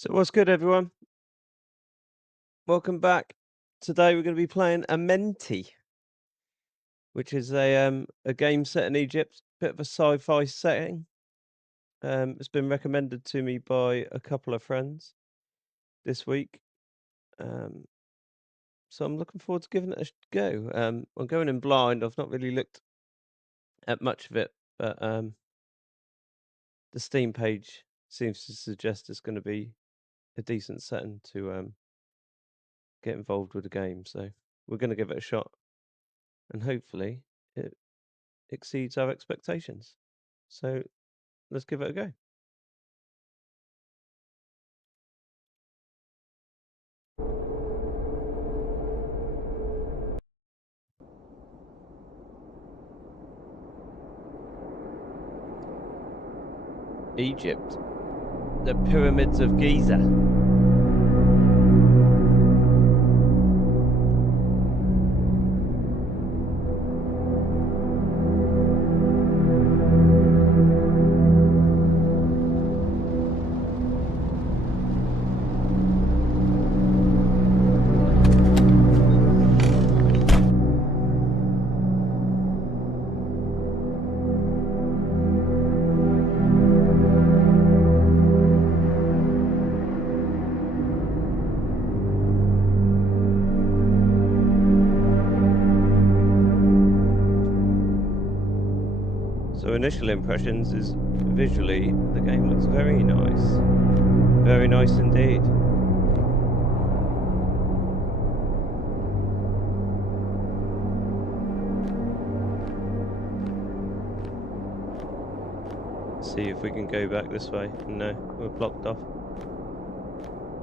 So what's good, everyone? Welcome back. Today we're going to be playing Amenti, which is a game set in Egypt, bit of a sci-fi setting. It's been recommended to me by a couple of friends this week, um, so I'm looking forward to giving it a go. I'm going in blind. I've not really looked at much of it, but the Steam page seems to suggest it's going to be a decent setting to get involved with the game. So we're going to give it a shot, and hopefully it exceeds our expectations. So let's give it a go. Egypt, the pyramids of Giza. So initial impressions is visually the game looks very nice indeed. See if we can go back this way. No, we're blocked off.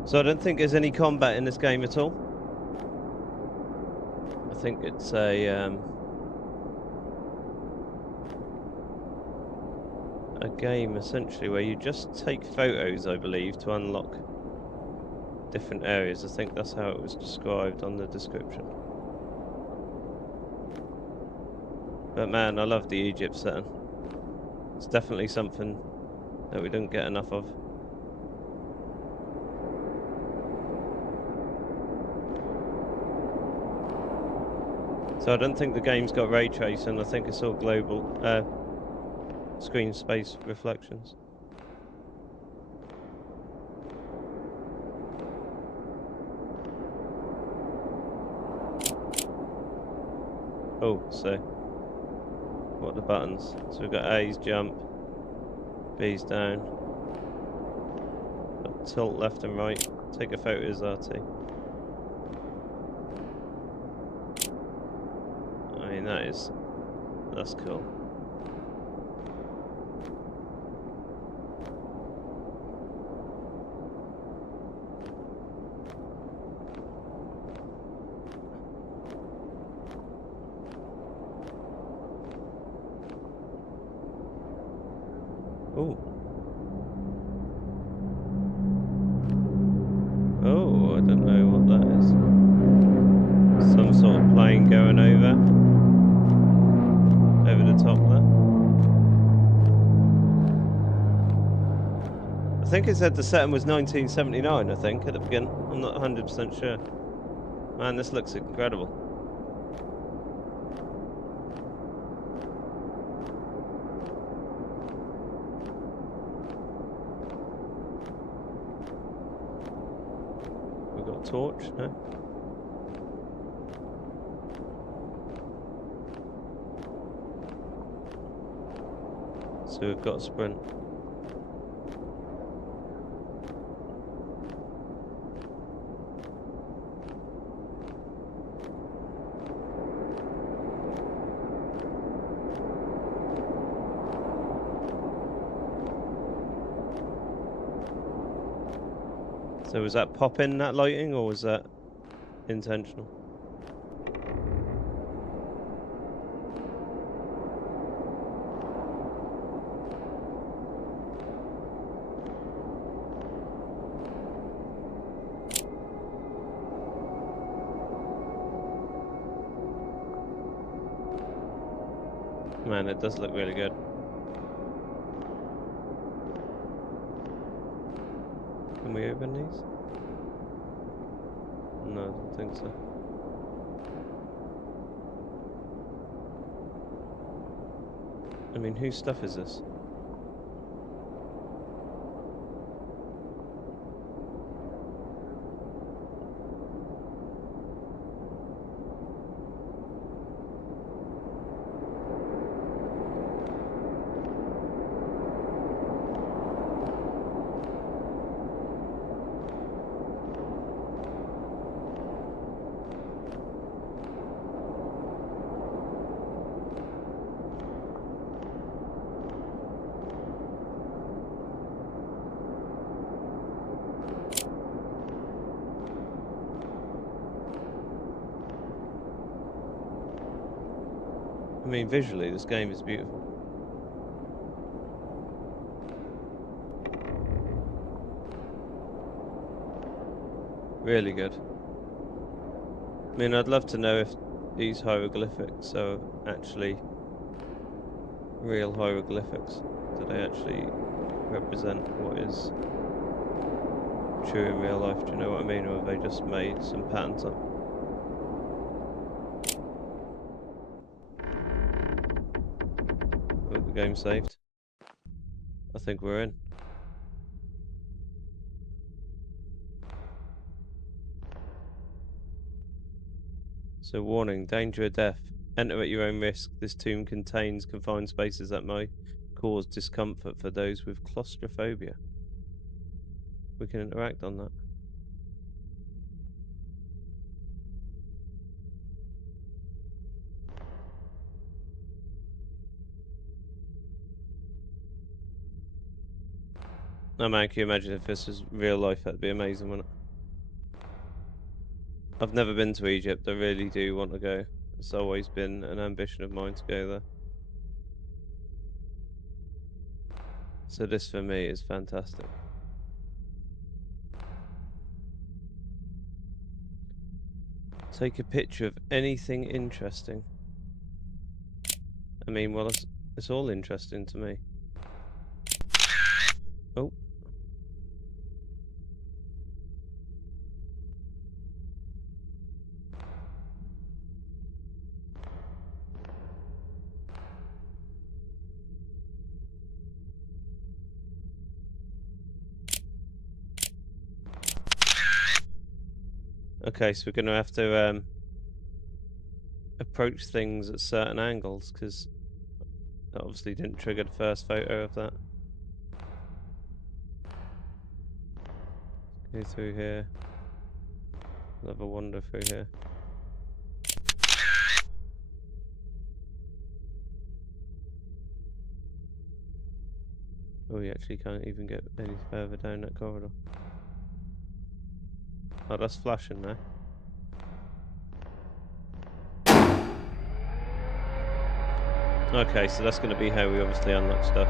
So I don't think there's any combat in this game at all. I think it's a game essentially where you just take photos, I believe, to unlock different areas. I think that's how it was described on the description. But man, I love the Egypt setting. It's definitely something that we don't get enough of. So I don't think the game's got ray tracing. I think it's all global screen space reflections. Oh, so what are the buttons? So we've got A's jump, B's down, tilt left and right, take a photo as RT. I mean, that's cool. Oh. Oh, I don't know what that is. Some sort of plane going over the top there. I think it said the setting was 1979, I think, at the beginning. I'm not 100% sure. Man, this looks incredible. We've got a torch, no? So we've got a sprint. So was that pop-in, that lighting, or was that intentional? Man, it does look really good. we open these? No, I don't think so. I mean, whose stuff is this? I mean, visually, this game is beautiful. Really good. I mean, I'd love to know if these hieroglyphics are actually real hieroglyphics. Do they actually represent what is true in real life? Do you know what I mean? Or have they just made some patterns up? Oh, the game's saved. I think we're in. So, warning, danger of death. Enter at your own risk. This tomb contains confined spaces that may cause discomfort for those with claustrophobia. We can interact on that. Oh man, can you imagine if this was real life? That'd be amazing, wouldn't it? I've never been to Egypt. I really do want to go. It's always been an ambition of mine to go there. So this for me is fantastic. Take a picture of anything interesting. I mean, well, it's all interesting to me. Oh. Okay, so we're going to have to approach things at certain angles, because that obviously didn't trigger the first photo of that. Go through here. Another wander through here. Oh, we actually can't even get any further down that corridor. Oh, that's flashing now. Okay, so that's going to be how we obviously unlock stuff.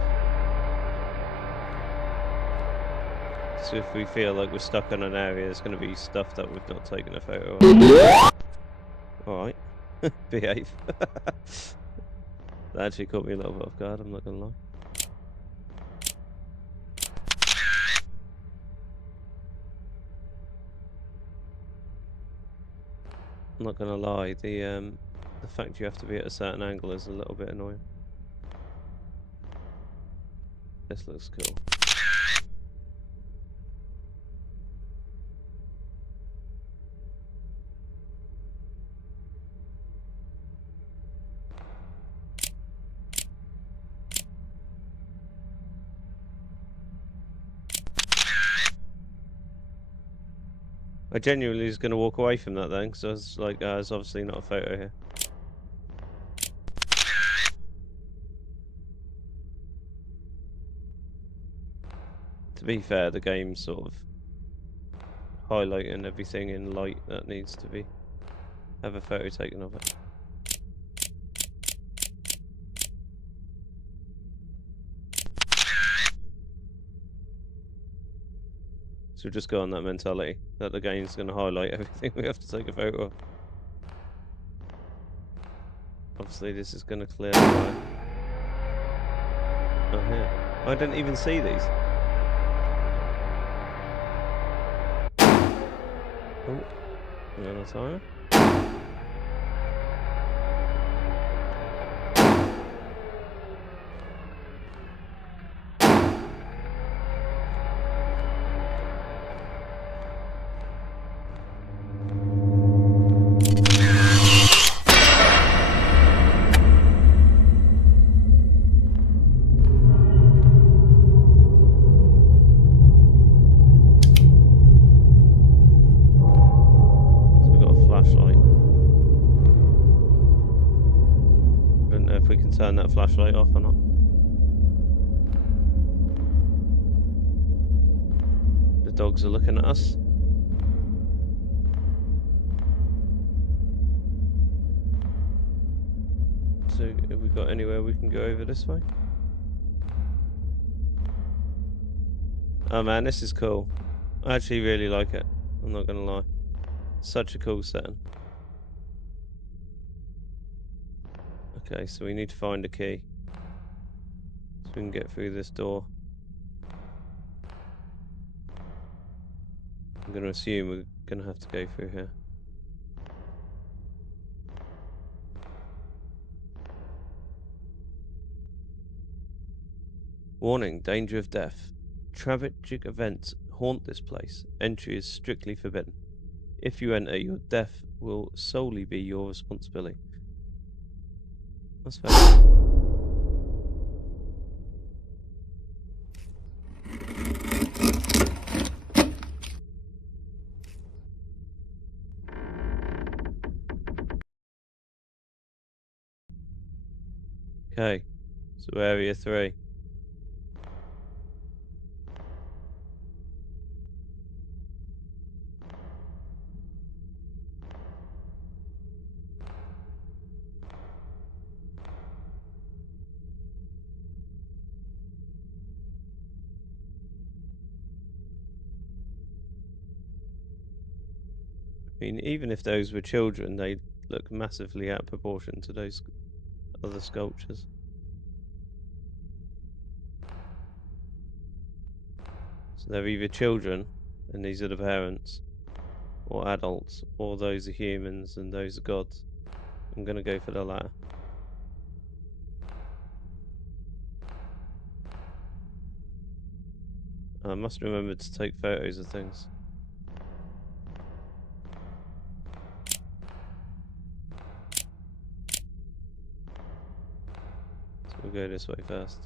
So if we feel like we're stuck in an area, there's going to be stuff that we've not taken a photo of. Alright. Behave. That actually caught me a little bit off guard, I'm not going to lie. I'm not going to lie, the fact you have to be at a certain angle is a little bit annoying. This looks cool. I genuinely was going to walk away from that then, because I was like, there's obviously not a photo here. To be fair, the game's sort of highlighting everything in light that needs to have a photo taken of it. So just go on that mentality that the game's going to highlight everything we have to take a photo of. Obviously, this is going to clear the way. Oh, here. I didn't even see these. Oh, we're on a timer. If we can turn that flashlight off or not. The dogs are looking at us. So have we got anywhere we can go over this way? Oh man, this is cool. I actually really like it. I'm not gonna lie. Such a cool setting. Okay, so we need to find a key so we can get through this door. I'm gonna assume we're gonna have to go through here. Warning, danger of death. Tragic events haunt this place. Entry is strictly forbidden. If you enter, your death will solely be your responsibility. That's fair. Okay, so area 3. I mean, even if those were children, they look massively out of proportion to those other sculptures. So they're either children, and these are the parents, or adults, or those are humans and those are gods. I'm gonna go for the latter. I must remember to take photos of things. So we'll go this way first.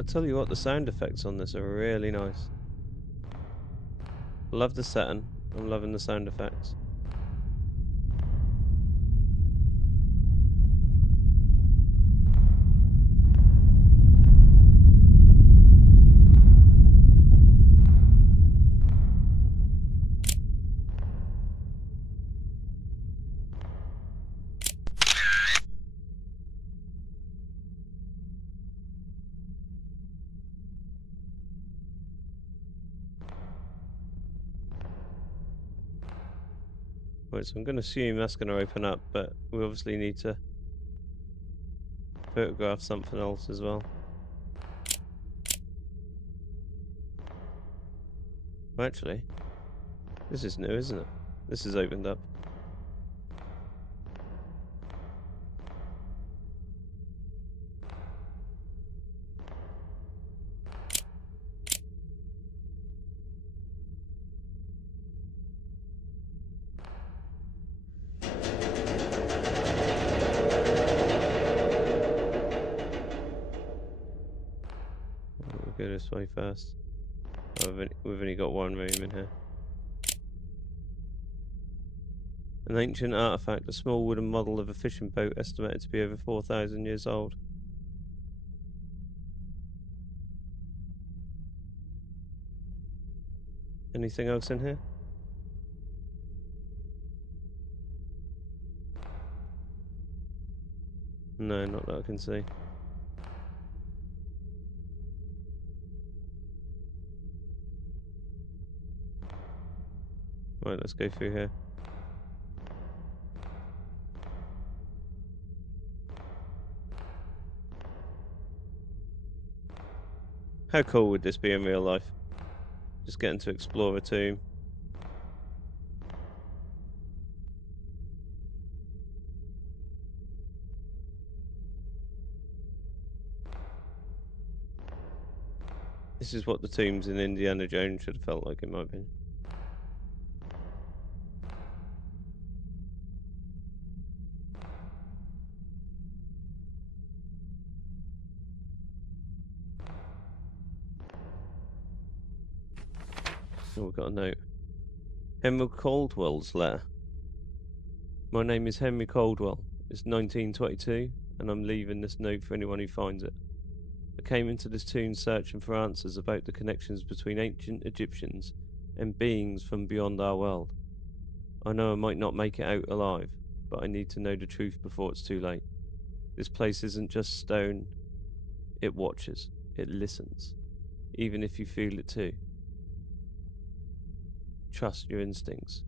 I tell you what, the sound effects on this are really nice. Love the setting. I'm loving the sound effects. Right, so I'm going to assume that's going to open up, but we obviously need to photograph something else as well. Well, actually, this is new, isn't it? This is opened up. We'll go this way first. Oh, we've only got one room in here. An ancient artifact, a small wooden model of a fishing boat estimated to be over 4,000 years old. Anything else in here? No, not that I can see. Right, let's go through here. How cool would this be in real life? Just getting to explore a tomb. This is what the tombs in Indiana Jones should have felt like, in my opinion. Oh, we've got a note. Henry Caldwell's letter. My name is Henry Caldwell. It's 1922, and I'm leaving this note for anyone who finds it. I came into this tomb searching for answers about the connections between ancient Egyptians and beings from beyond our world. I know I might not make it out alive, but I need to know the truth before it's too late. This place isn't just stone. It watches. It listens. Even if you feel it too. Trust your instincts.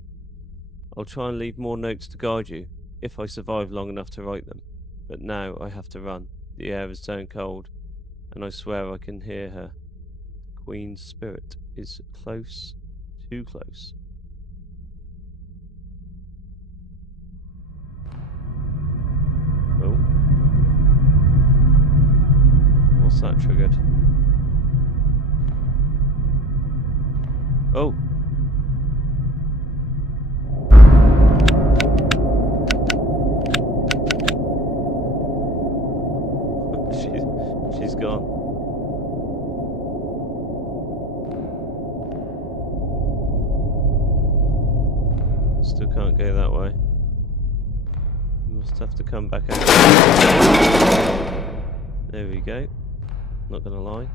I'll try and leave more notes to guide you, if I survive long enough to write them. But now I have to run. The air has turned cold, and I swear I can hear her. The Queen's spirit is close, too close. Oh. What's that triggered? Oh. She's gone. Still can't go that way. Must have to come back out. There we go. Not gonna lie.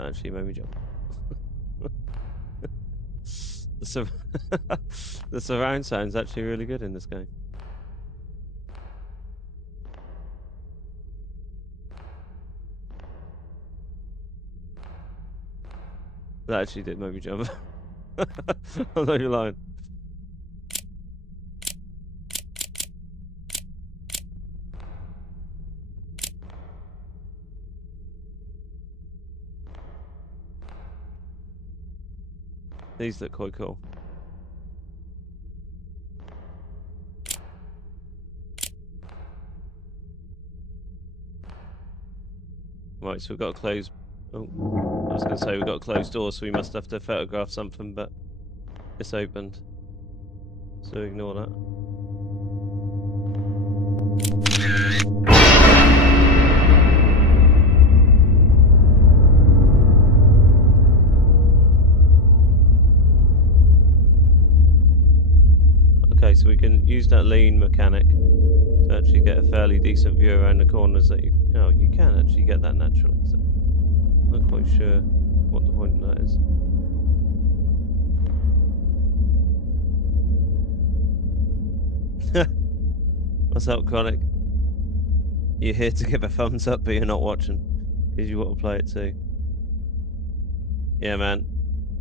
Actually made me jump. The surround sound's actually really good in this game. That actually did make me jump. I'm not even lying. These look quite cool. Right, so we've got a closed... Oh, I was going to say we've got a closed door, so we must have to photograph something, but it's opened. So ignore that. Okay, so we can use that lean mechanic to actually get a fairly decent view around the corners that you... Oh, you can actually get that naturally, so... Not quite sure what the point of that is. What's up, Chronic? You're here to give a thumbs up, but you're not watching. Because you want to play it too. Yeah, man.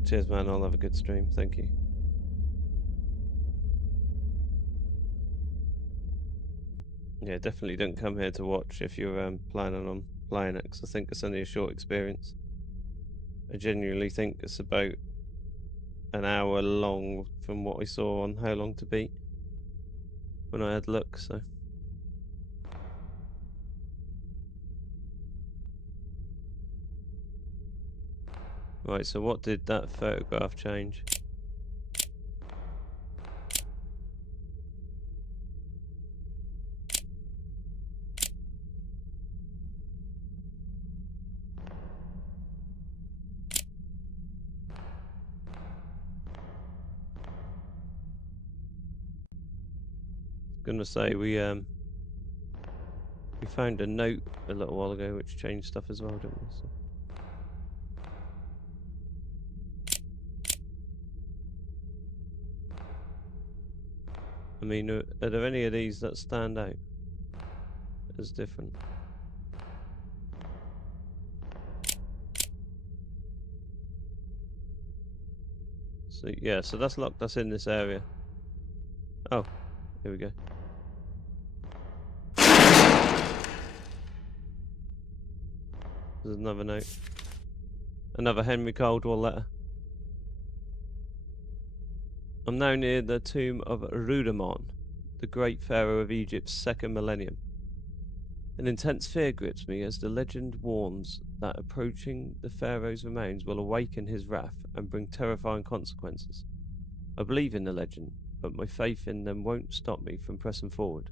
Cheers, man. I'll have a good stream. Thank you. Yeah, definitely don't come here to watch if you're planning on playing it, because I think it's only a short experience. I genuinely think it's about an hour long from what I saw on How Long to Beat when I had a look, so... Right, so what did that photograph change? Gonna say we found a note a little while ago which changed stuff as well, didn't we? So. I mean, are there any of these that stand out as different? So yeah, so that's locked us in this area. Oh, here we go. There's another note. Another Henry Caldwell letter. I'm now near the tomb of Rudamon, the great pharaoh of Egypt's second millennium. An intense fear grips me as the legend warns that approaching the pharaoh's remains will awaken his wrath and bring terrifying consequences. I believe in the legend, but my faith in them won't stop me from pressing forward.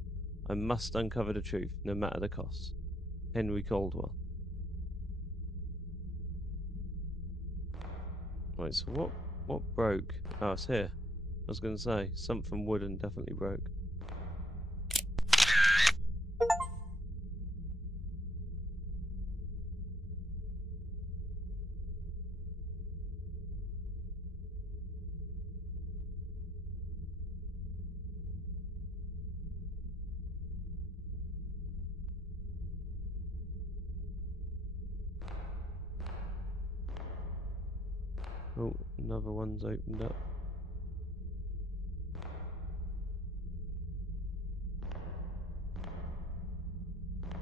I must uncover the truth, no matter the cost. Henry Caldwell. Right, so what broke? Oh, it's here. I was going to say, something wooden definitely broke. Oh, another one's opened up.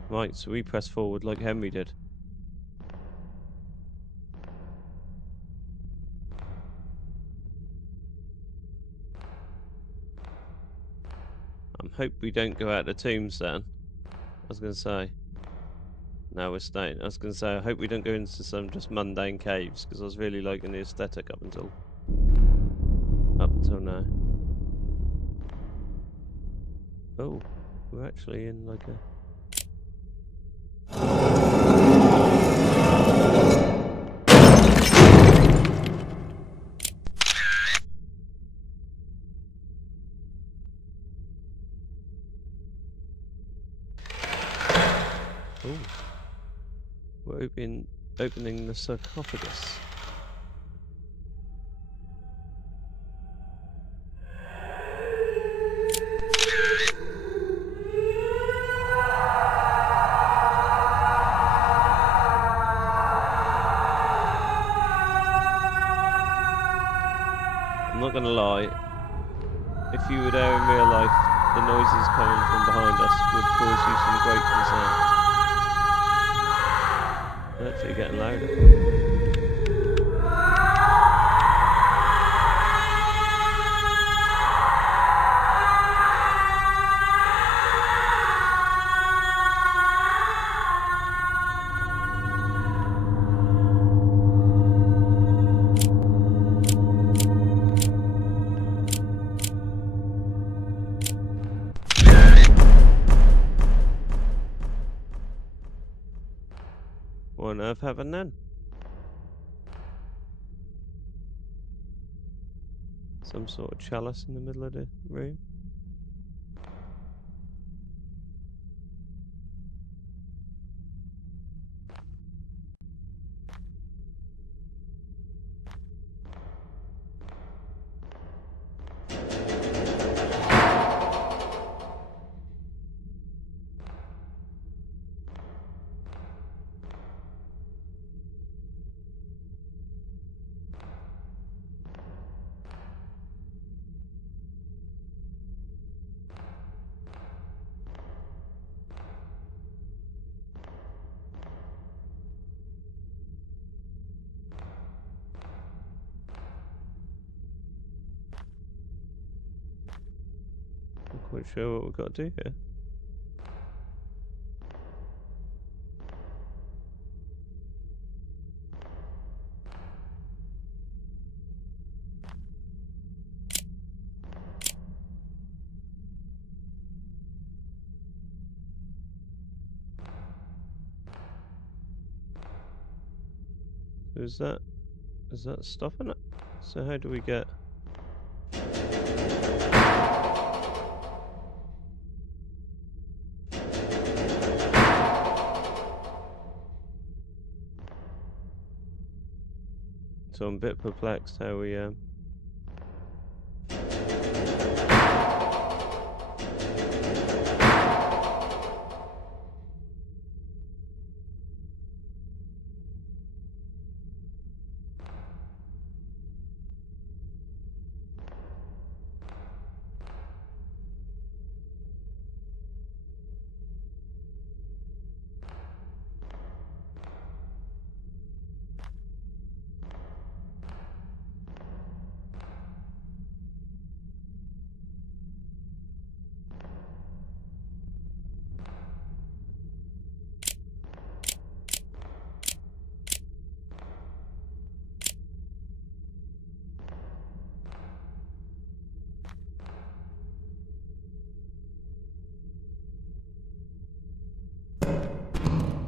Right, so we press forward like Henry did. Hope we don't go out the tombs then. I was going to say. No, we're staying. I was going to say, I hope we don't go into some just mundane caves, because I was really liking the aesthetic up until now. Oh, we're actually in like a... Oh, we're opening the sarcophagus. I'm not gonna lie, if you were there in real life, the noises coming from behind us would cause you some great concern. They're actually getting louder. What on earth happened then? Some sort of chalice in the middle of the room. Not quite sure what we've got to do here. Is that stopping it? So how do we get... So I'm a bit perplexed how we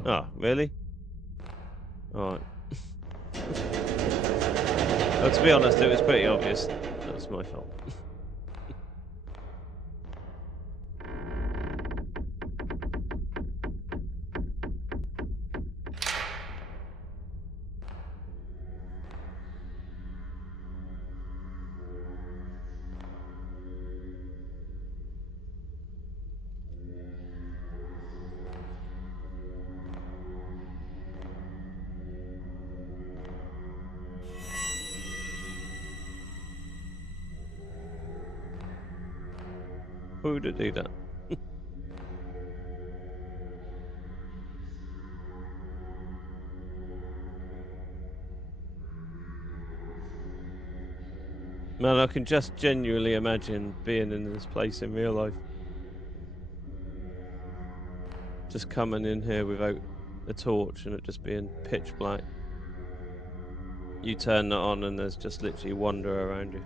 Oh, really? Alright. Well, to be honest, it was pretty obvious. That was my fault. Who would do that? Man, I can just genuinely imagine being in this place in real life. Just coming in here without a torch and it just being pitch black. You turn that on and there's just literally wonder around you.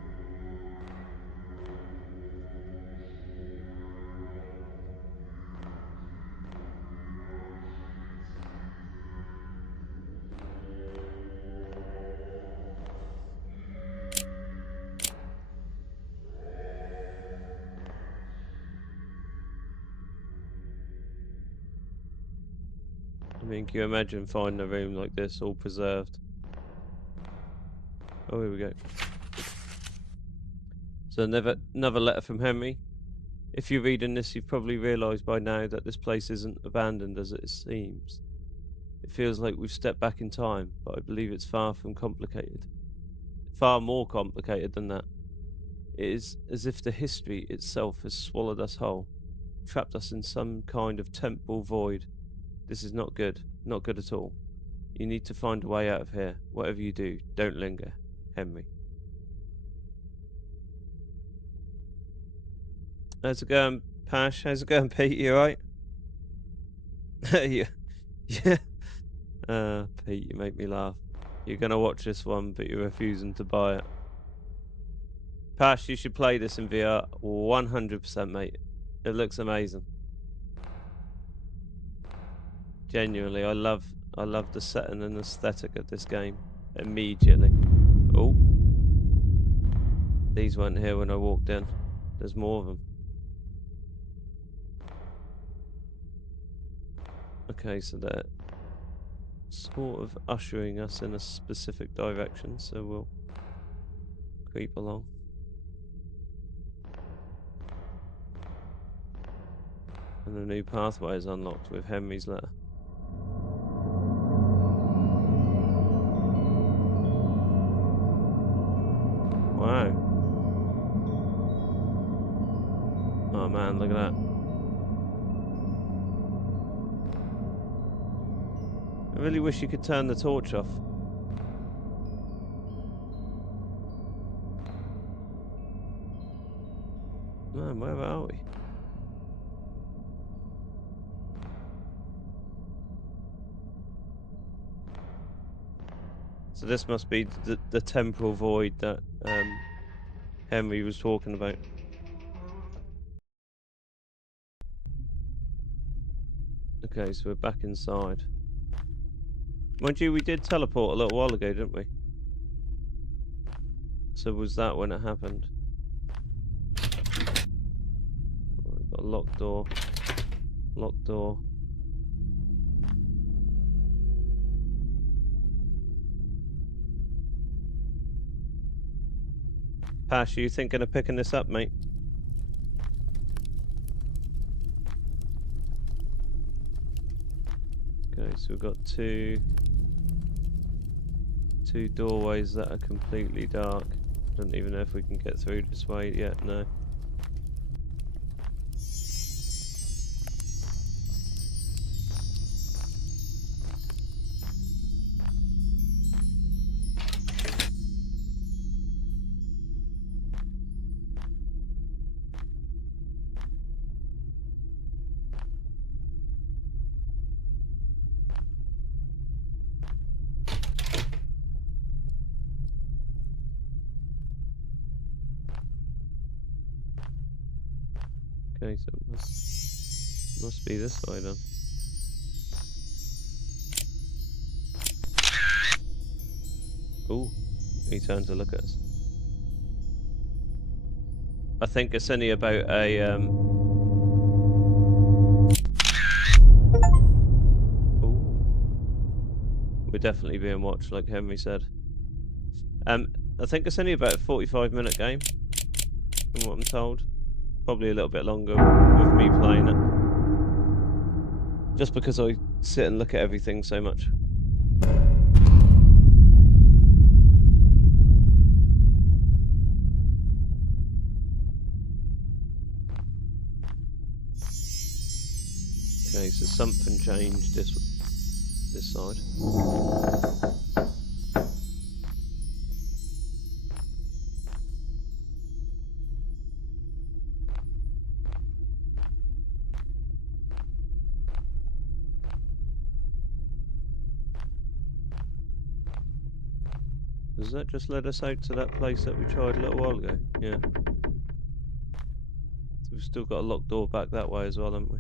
I mean, can you imagine finding a room like this all preserved? Oh, here we go. So another letter from Henry. If you're reading this, you've probably realised by now that this place isn't abandoned as it seems. It feels like we've stepped back in time, but I believe it's far from complicated. Far more complicated than that. It is as if the history itself has swallowed us whole, trapped us in some kind of temporal void. This is not good. Not good at all. You need to find a way out of here. Whatever you do, don't linger. Henry. How's it going, Pash? How's it going, Pete? You alright? Yeah. Yeah. Pete, you make me laugh. You're gonna watch this one, but you're refusing to buy it. Pash, you should play this in VR 100%, mate. It looks amazing. Genuinely, I love the setting and aesthetic of this game immediately. Oh, these weren't here when I walked in. There's more of them. Okay, so they're sort of ushering us in a specific direction, so we'll creep along. And a new pathway is unlocked with Henry's letter. Wow. Oh man, look at that. I really wish you could turn the torch off. Man, where are we? So this must be the temporal void that Henry was talking about. Okay, so we're back inside. Mind you, we did teleport a little while ago, didn't we? So was that when it happened? Oh, we've got a locked door. Locked door. Pash, are you thinking of picking this up, mate? Okay, so we've got two doorways that are completely dark. Don't even know if we can get through this way yet, no. Okay, so it must be this way then. Ooh, he turned to look at us. I think it's only about a Ooh. We're definitely being watched, like Henry said. I think it's only about a 45-minute game, from what I'm told. Probably a little bit longer with me playing it. Just because I sit and look at everything so much. Okay, so something changed this side. Does that just lead us out to that place that we tried a little while ago? Yeah. So we've still got a locked door back that way as well, haven't we?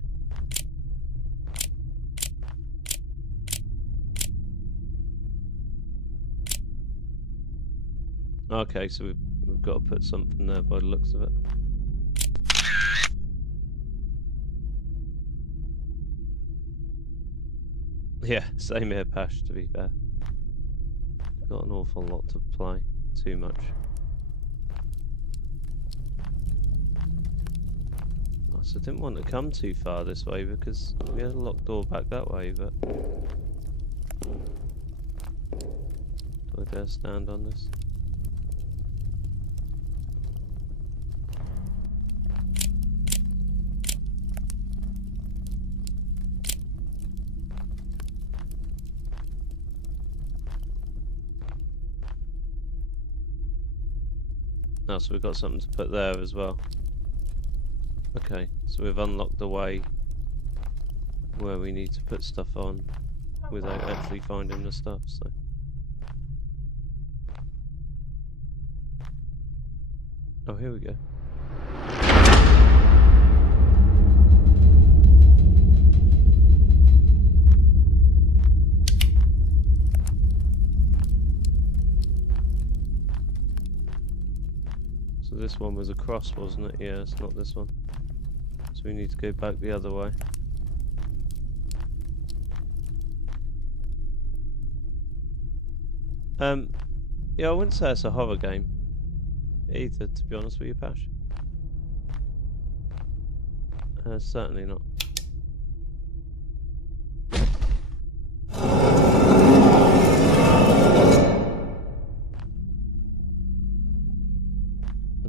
Okay, so we've got to put something there by the looks of it. Yeah, same here, Pash, to be fair. Got an awful lot to play. Too much. Oh, so I didn't want to come too far this way because we had a locked door back that way, but... Do I dare stand on this? Oh, so we've got something to put there as well. Okay, so we've unlocked the way where we need to put stuff on without actually finding the stuff, so... Oh, here we go. So this one was across, wasn't it? Yeah, it's not this one. So we need to go back the other way. Yeah, I wouldn't say it's a horror game either, to be honest with you, Pash. Certainly not.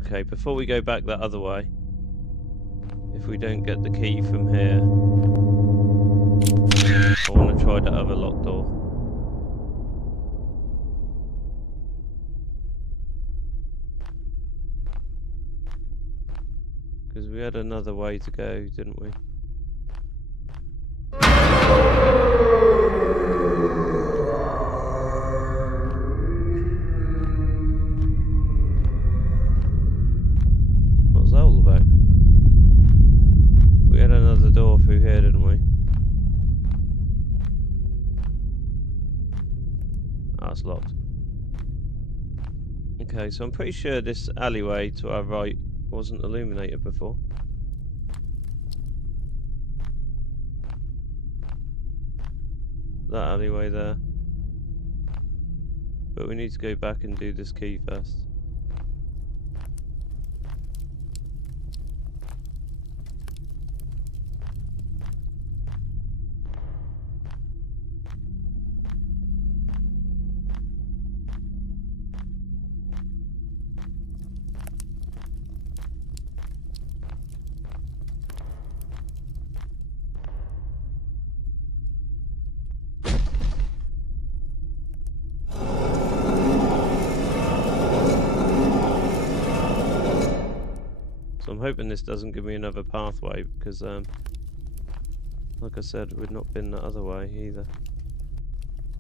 Okay, before we go back that other way, if we don't get the key from here, I want to try that other locked door. Because we had another way to go, didn't we? What's that all about? We had another door through here, didn't we? Ah, it's locked. Okay, so I'm pretty sure this alleyway to our right wasn't illuminated before. That alleyway there. But we need to go back and do this key first. So I'm hoping this doesn't give me another pathway because, like I said, we've not been the other way either.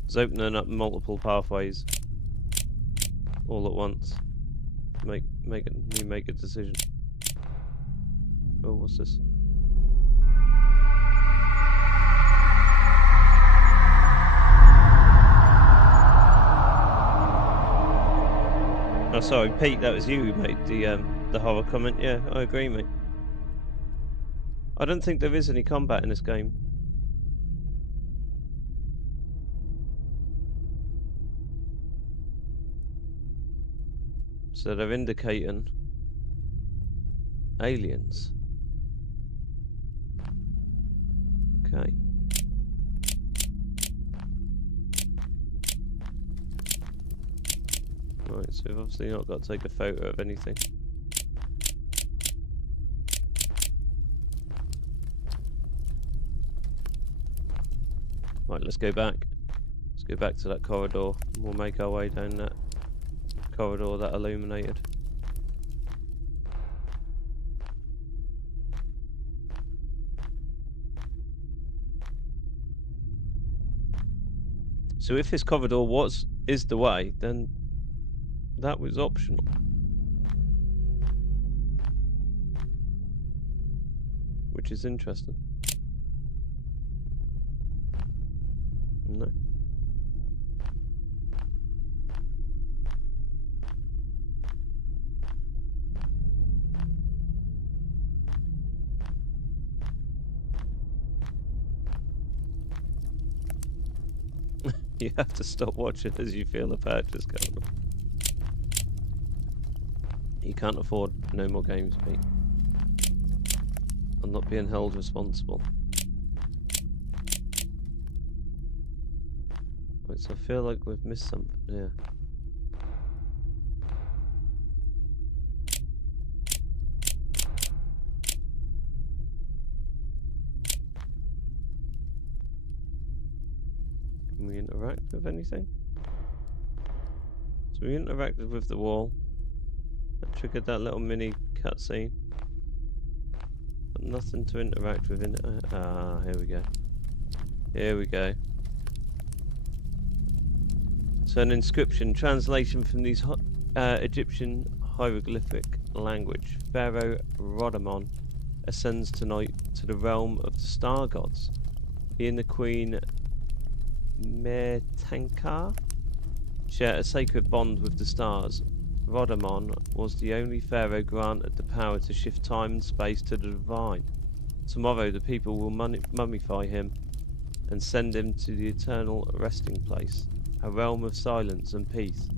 It's opening up multiple pathways all at once. Make a decision. Oh, what's this? Oh, sorry, Pete, that was you who made the horror comment. Yeah, I agree, mate. I don't think there is any combat in this game. So they're indicating aliens. Okay. Right, so we've obviously not got to take a photo of anything. Right, let's go back. Let's go back to that corridor and we'll make our way down that corridor that illuminated. So if this corridor is the way, then that was optional. Which is interesting. No. You have to stop watching as you feel the purchase coming. You can't afford no more games, Pete. I'm not being held responsible. Right, so I feel like we've missed something here. Can we interact with anything? So we interacted with the wall. That triggered that little mini cutscene. But nothing to interact with in it. Ah, here we go. Here we go. So an inscription, translation from these Egyptian hieroglyphic language. Pharaoh Rudamon ascends tonight to the realm of the star gods. He and the queen Mertankar share a sacred bond with the stars. Rudamon was the only pharaoh granted the power to shift time and space to the divine. Tomorrow the people will mummify him and send him to the eternal resting place, a realm of silence and peace.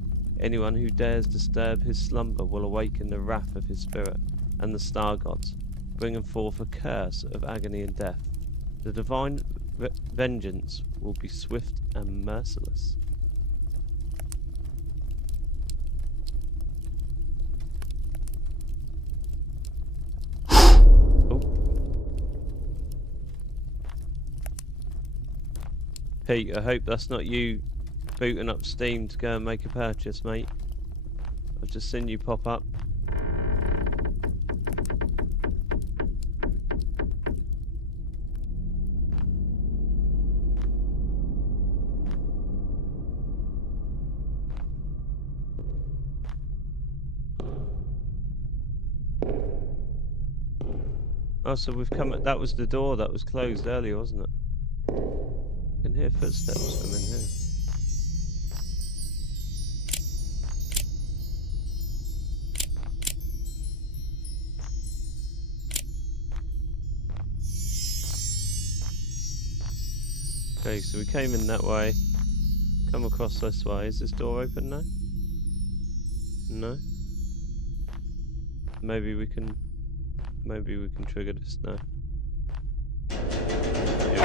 Anyone who dares disturb his slumber will awaken the wrath of his spirit and the star gods, bringing forth a curse of agony and death. The divine vengeance will be swift and merciless. Oh. Pete, I hope that's not you booting up Steam to go and make a purchase, mate. I've just seen you pop up. Oh, so we've come. That was the door that was closed earlier, wasn't it? I can hear footsteps from in here. Okay, so we came in that way. Come across this way. Is this door open now? No. Maybe we can trigger this now. Here we go.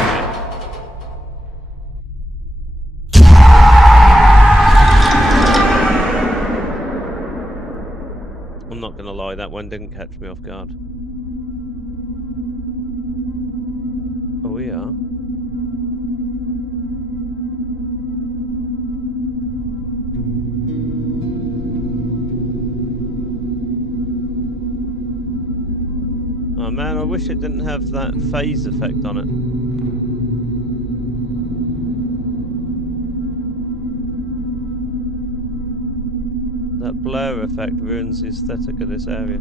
I'm not gonna lie, that one didn't catch me off guard. Oh, we are. Oh man, I wish it didn't have that phase effect on it. That blur effect ruins the aesthetic of this area.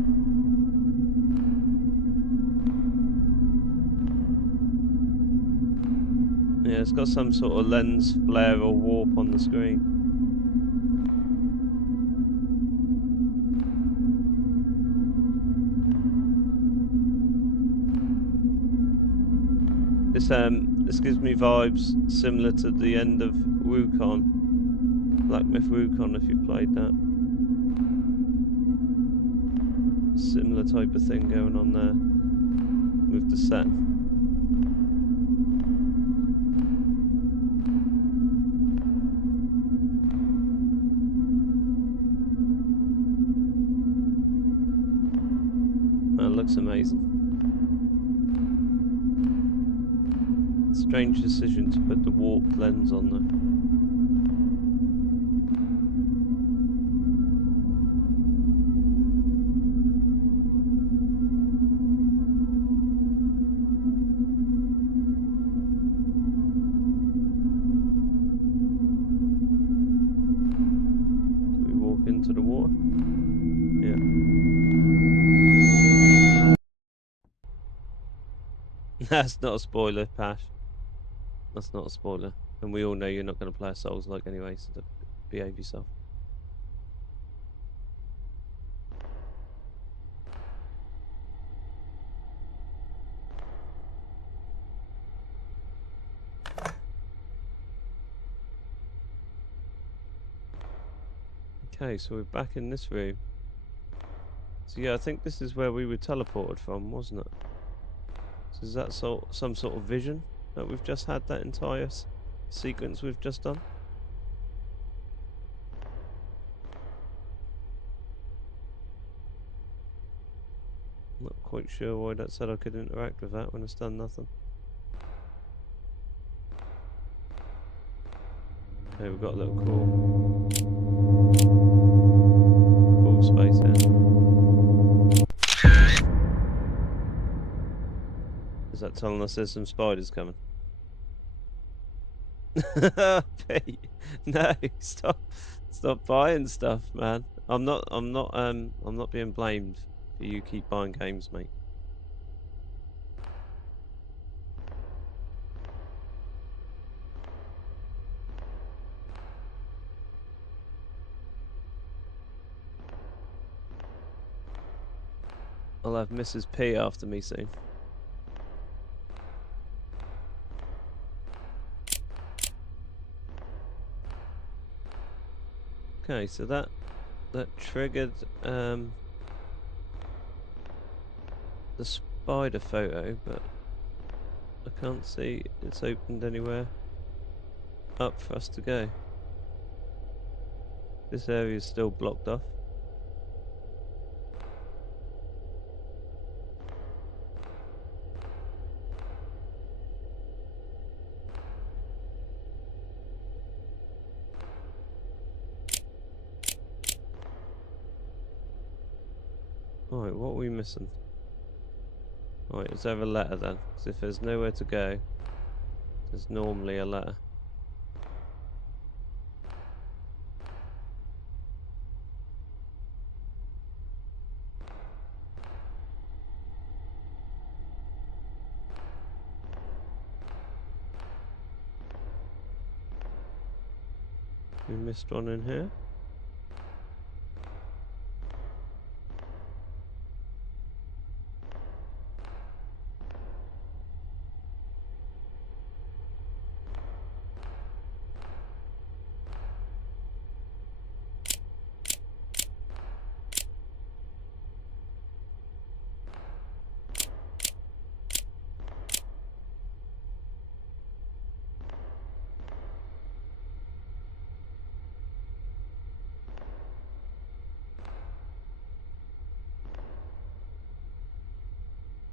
Yeah, it's got some sort of lens flare or warp on the screen. This gives me vibes similar to the end of Wukong. Black Myth Wukong, if you've played that. Similar type of thing going on there with the setting. That looks amazing. Strange decision to put the warped lens on there. Do we walk into the water? Yeah. That's not a spoiler, Pash. That's not a spoiler. And we all know you're not going to play a Souls-like anyway, so behave yourself. Okay, so we're back in this room. So yeah, I think this is where we were teleported from, wasn't it? So is that some sort of vision that we've just had, that entire sequence we've just done? Not quite sure why that said I could interact with that when it's done nothing. Okay, we've got a little cool space here. Is that telling us there's some spiders coming? Pete, no, stop buying stuff, man. I'm not being blamed for you keep buying games, mate. I'll have Mrs. P after me soon. Okay, so that triggered the spider photo, but I can't see it's opened anywhere up for us to go. This area is still blocked off. Alright, what are we missing? Alright, is there a letter then? Because if there's nowhere to go, there's normally a letter. We missed one in here.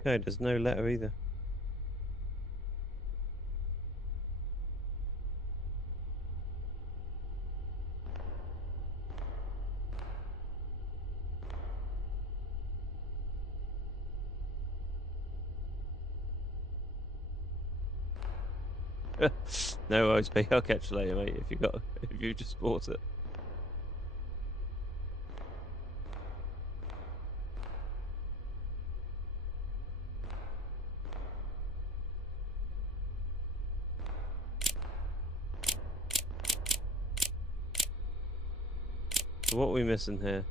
Okay, there's no letter either. No worries, P. I'll catch you later, mate. If you just bought it. So what are we missing here?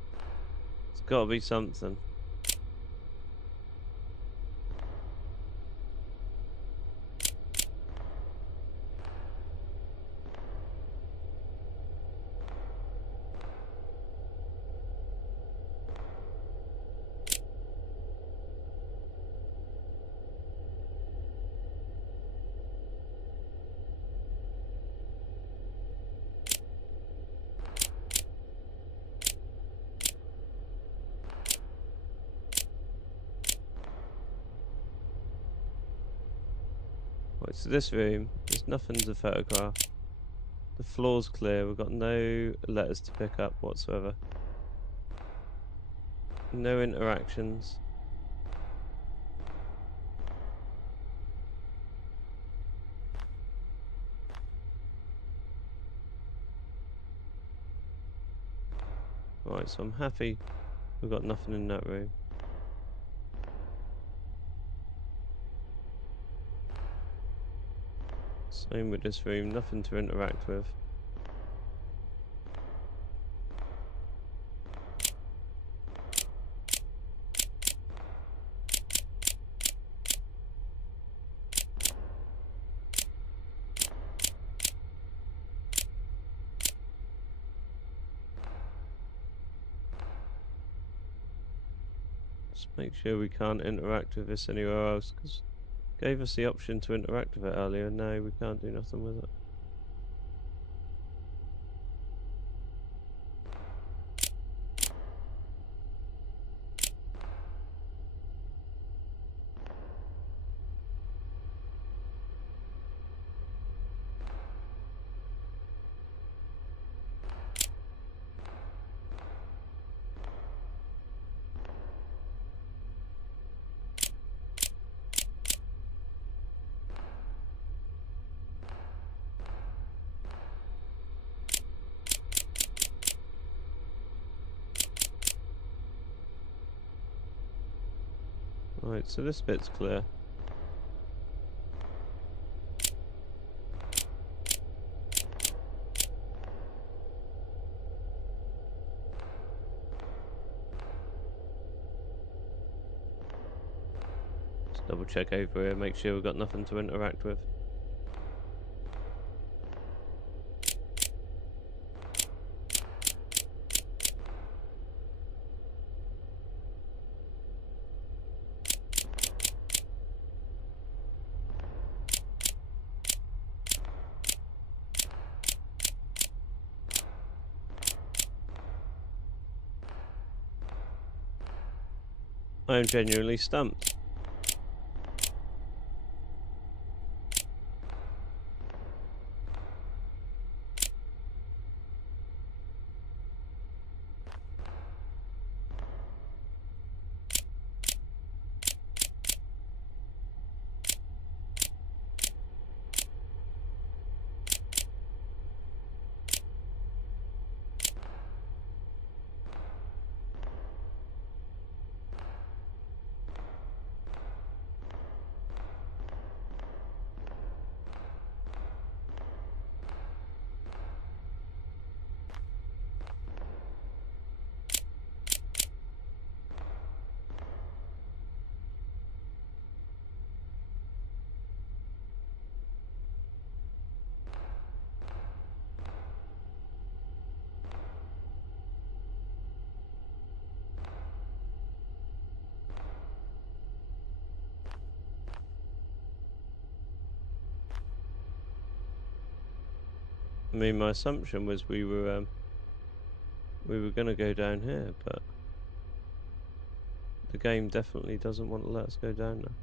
It's got to be something. Right, so this room, there's nothing to photograph. The floor's clear. We've got no letters to pick up whatsoever. No interactions. Right, so I'm happy we've got nothing in that room. Same with this room, nothing to interact with. Just make sure we can't interact with this anywhere else, because gave us the option to interact with it earlier, and now we can't do nothing with it. Right, so this bit's clear. Just double check over here, make sure we've got nothing to interact with. I am genuinely stumped. I mean, my assumption was we were gonna go down here, but the game definitely doesn't want to let us go down there.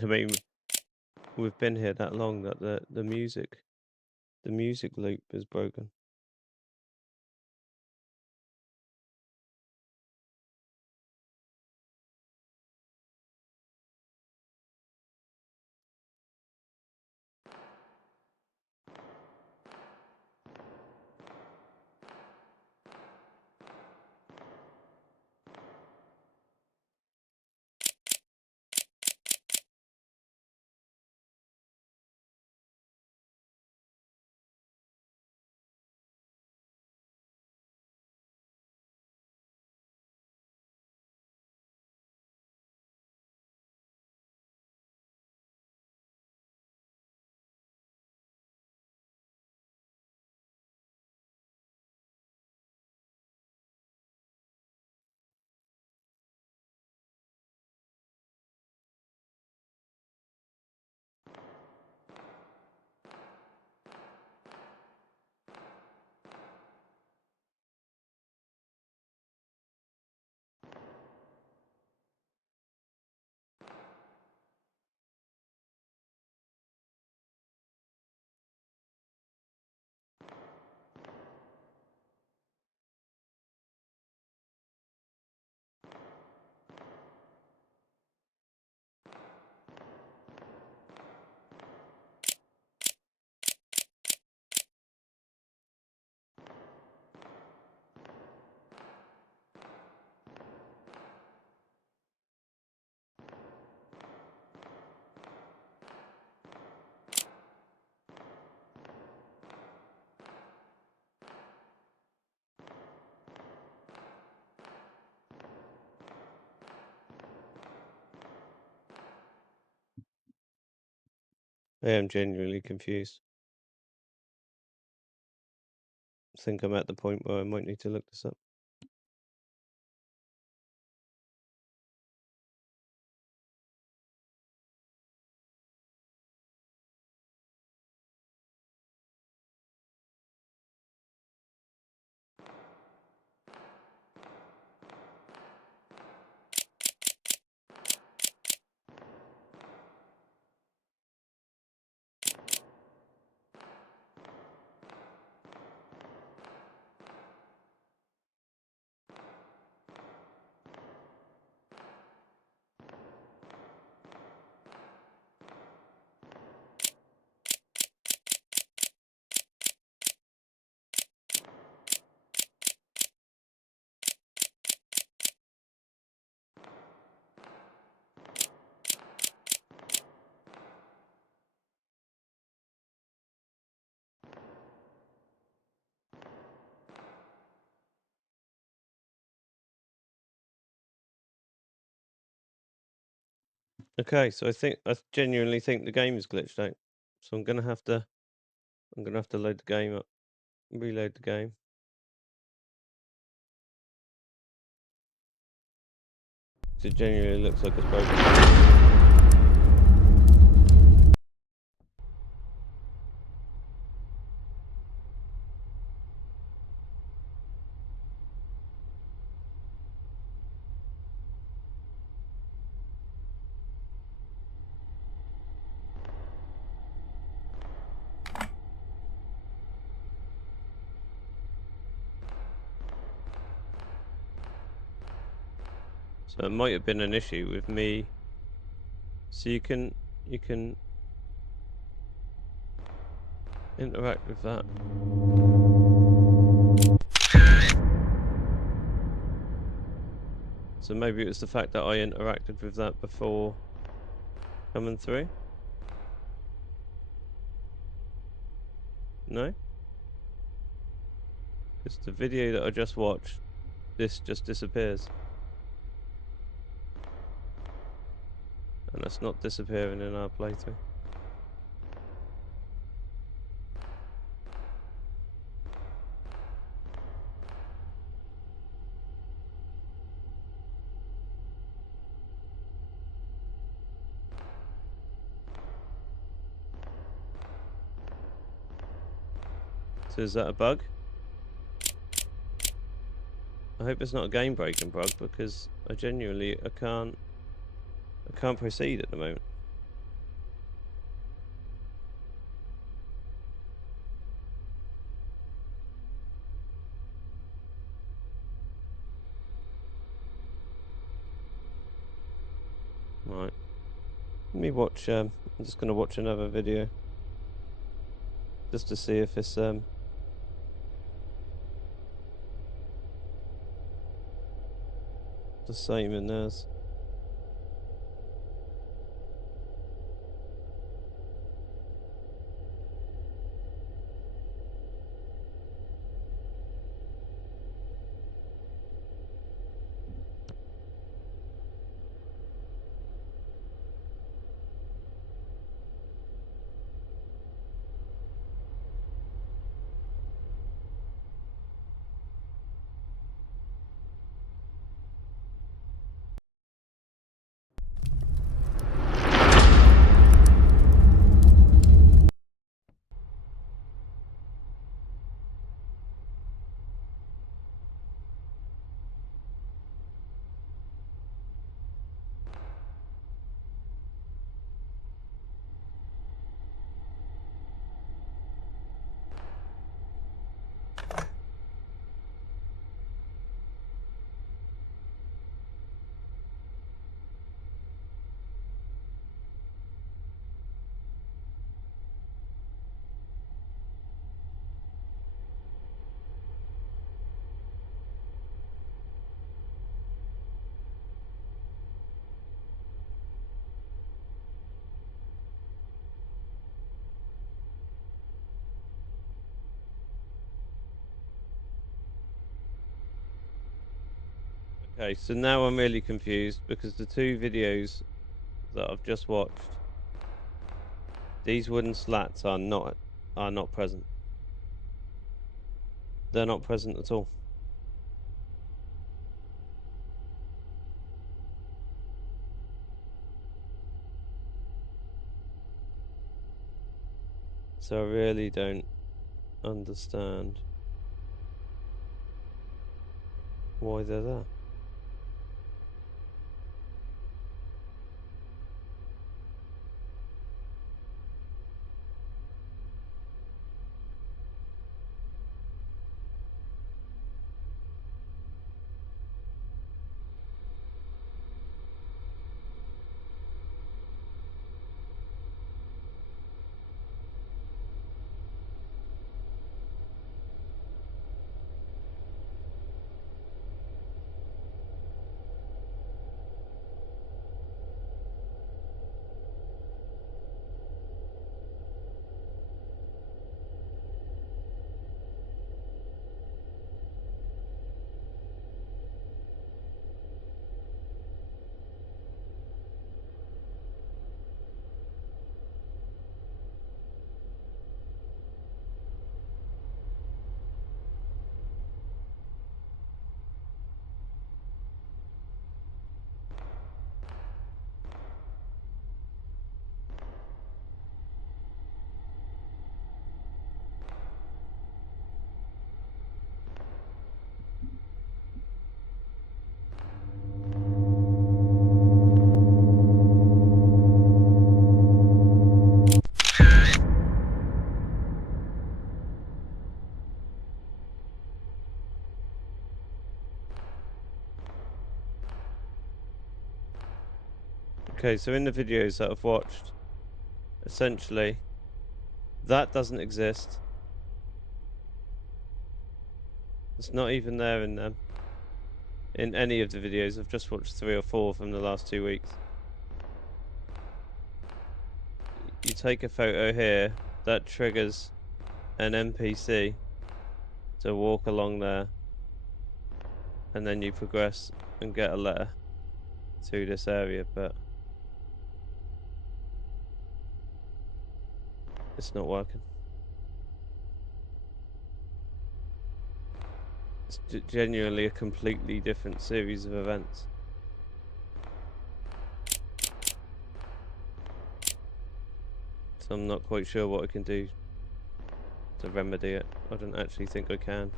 I mean, we've been here that long that the music loop is broken. I am genuinely confused. I think I'm at the point where I might need to look this up. Okay, so I genuinely think the game is glitched out. So I'm gonna have to load the game up, reload the game. It genuinely looks like it's broken. So it might have been an issue with me. So you can interact with that. So maybe it was the fact that I interacted with that before coming through. No? Because the video that I just watched, this just disappears. And that's not disappearing in our playthrough. So is that a bug? I hope it's not a game breaking bug, because I genuinely I can't proceed at the moment. Right. Let me watch I'm just gonna watch another video. Just to see if it's the same in theirs. Okay, so now I'm really confused because the two videos that I've just watched These wooden slats are not present. They're not present at all. So I really don't understand why they're there. Okay, so in the videos that I've watched, essentially, that doesn't exist. It's not even there in them. In any of the videos, I've just watched 3 or 4 from the last 2 weeks. You take a photo here, that triggers an NPC to walk along there, and then you progress and get a letter to this area, but it's not working. It's genuinely a completely different series of events. So I'm not quite sure what I can do to remedy it. I don't actually think I can.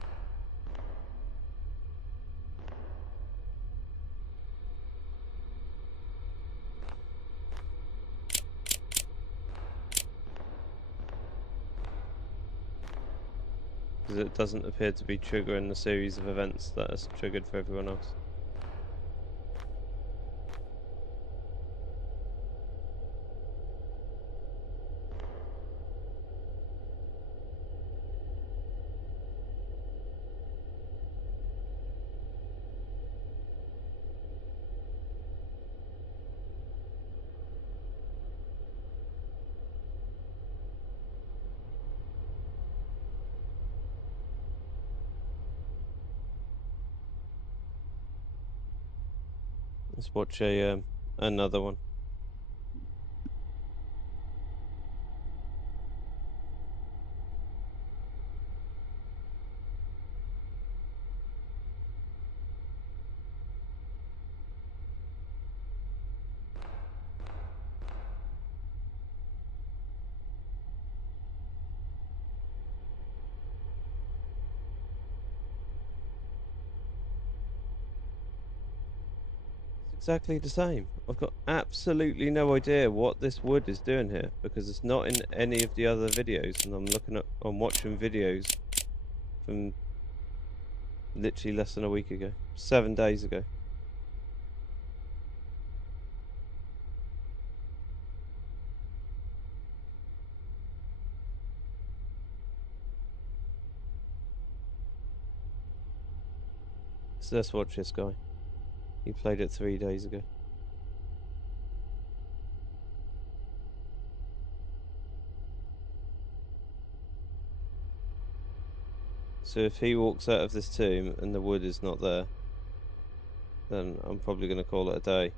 Because it doesn't appear to be triggering the series of events that is triggered for everyone else. Let's watch another one. It's exactly the same. I've got absolutely no idea what this wood is doing here because it's not in any of the other videos, and I'm watching videos from literally less than a week ago, 7 days ago. So let's watch this guy. He played it 3 days ago. So if he walks out of this tomb and the wood is not there, then I'm probably going to call it a day.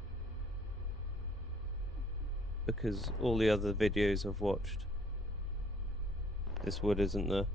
because all the other videos I've watched, this wood isn't there.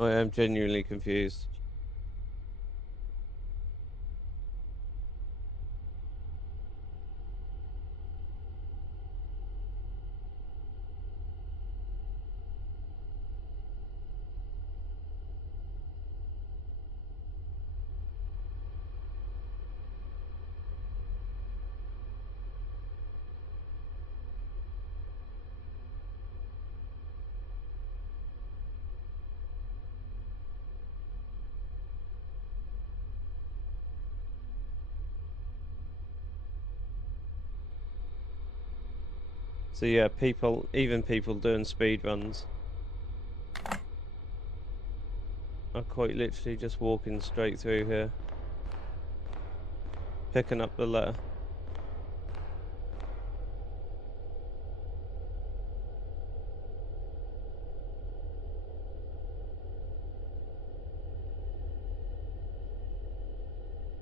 I am genuinely confused. So yeah, even people doing speed runs are quite literally just walking straight through here, picking up the letter.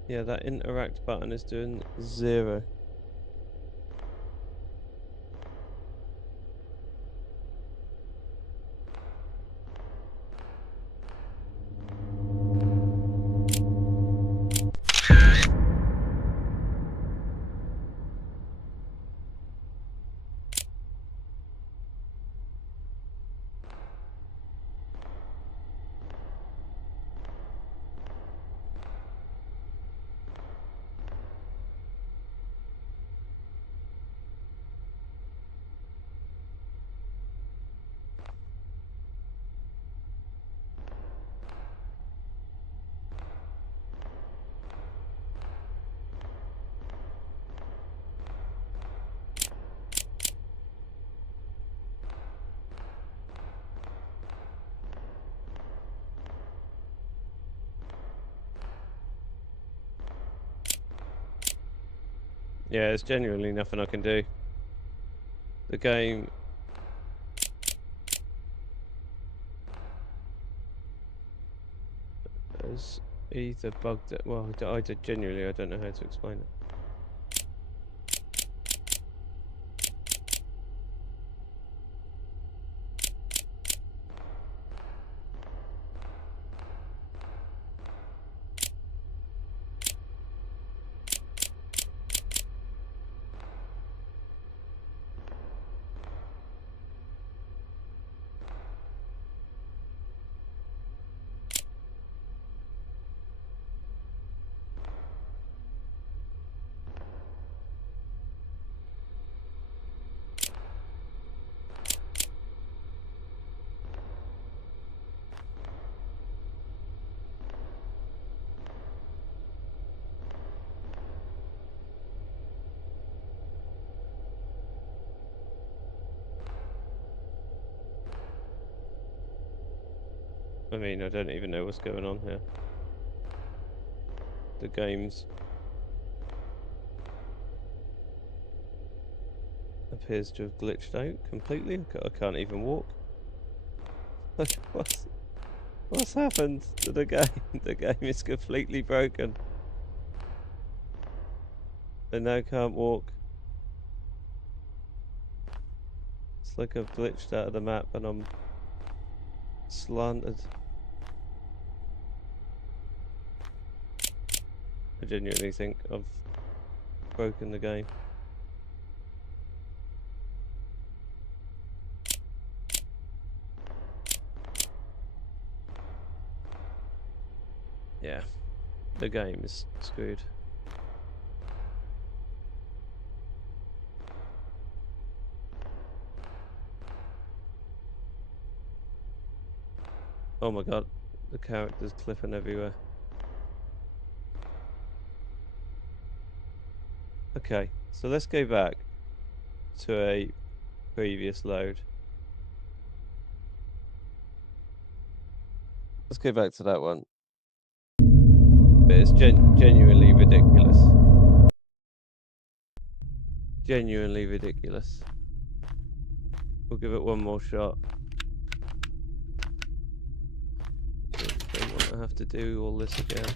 Yeah, that interact button is doing 0. Yeah, there's genuinely nothing I can do. The game has either bugged it. Well, I did genuinely, I don't know how to explain it. I mean, I don't even know what's going on here. The game's appears to have glitched out completely. I can't even walk. What's happened to the game? The game is completely broken. They now can't walk. It's like I've glitched out of the map and I'm slanted. I genuinely think I've broken the game. Yeah, the game is screwed. Oh my god, the character's clipping everywhere. Okay, so let's go back to a previous load. Let's go back to that one. But it's genuinely ridiculous. Genuinely ridiculous. We'll give it one more shot. Don't want to have to do all this again.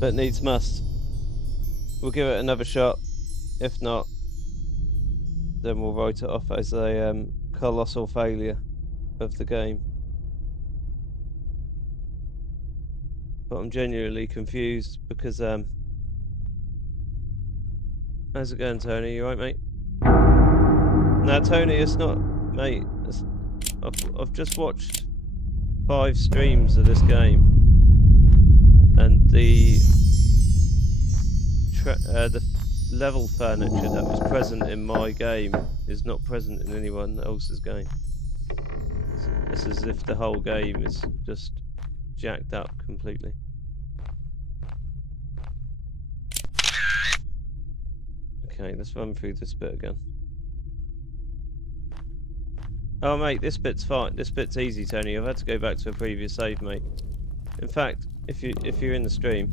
But needs must. We'll give it another shot. If not, then we'll write it off as a colossal failure of the game. But I'm genuinely confused because how's it going, Tony? You right, mate? No, Tony, it's not, mate. I've just watched 5 streams of this game, and the level furniture that was present in my game is not present in anyone else's game. It's as if the whole game is just jacked up completely. Okay, let's run through this bit again. Oh mate, this bit's fine. This bit's easy, Tony. I've had to go back to a previous save, mate. In fact, if you're in the stream,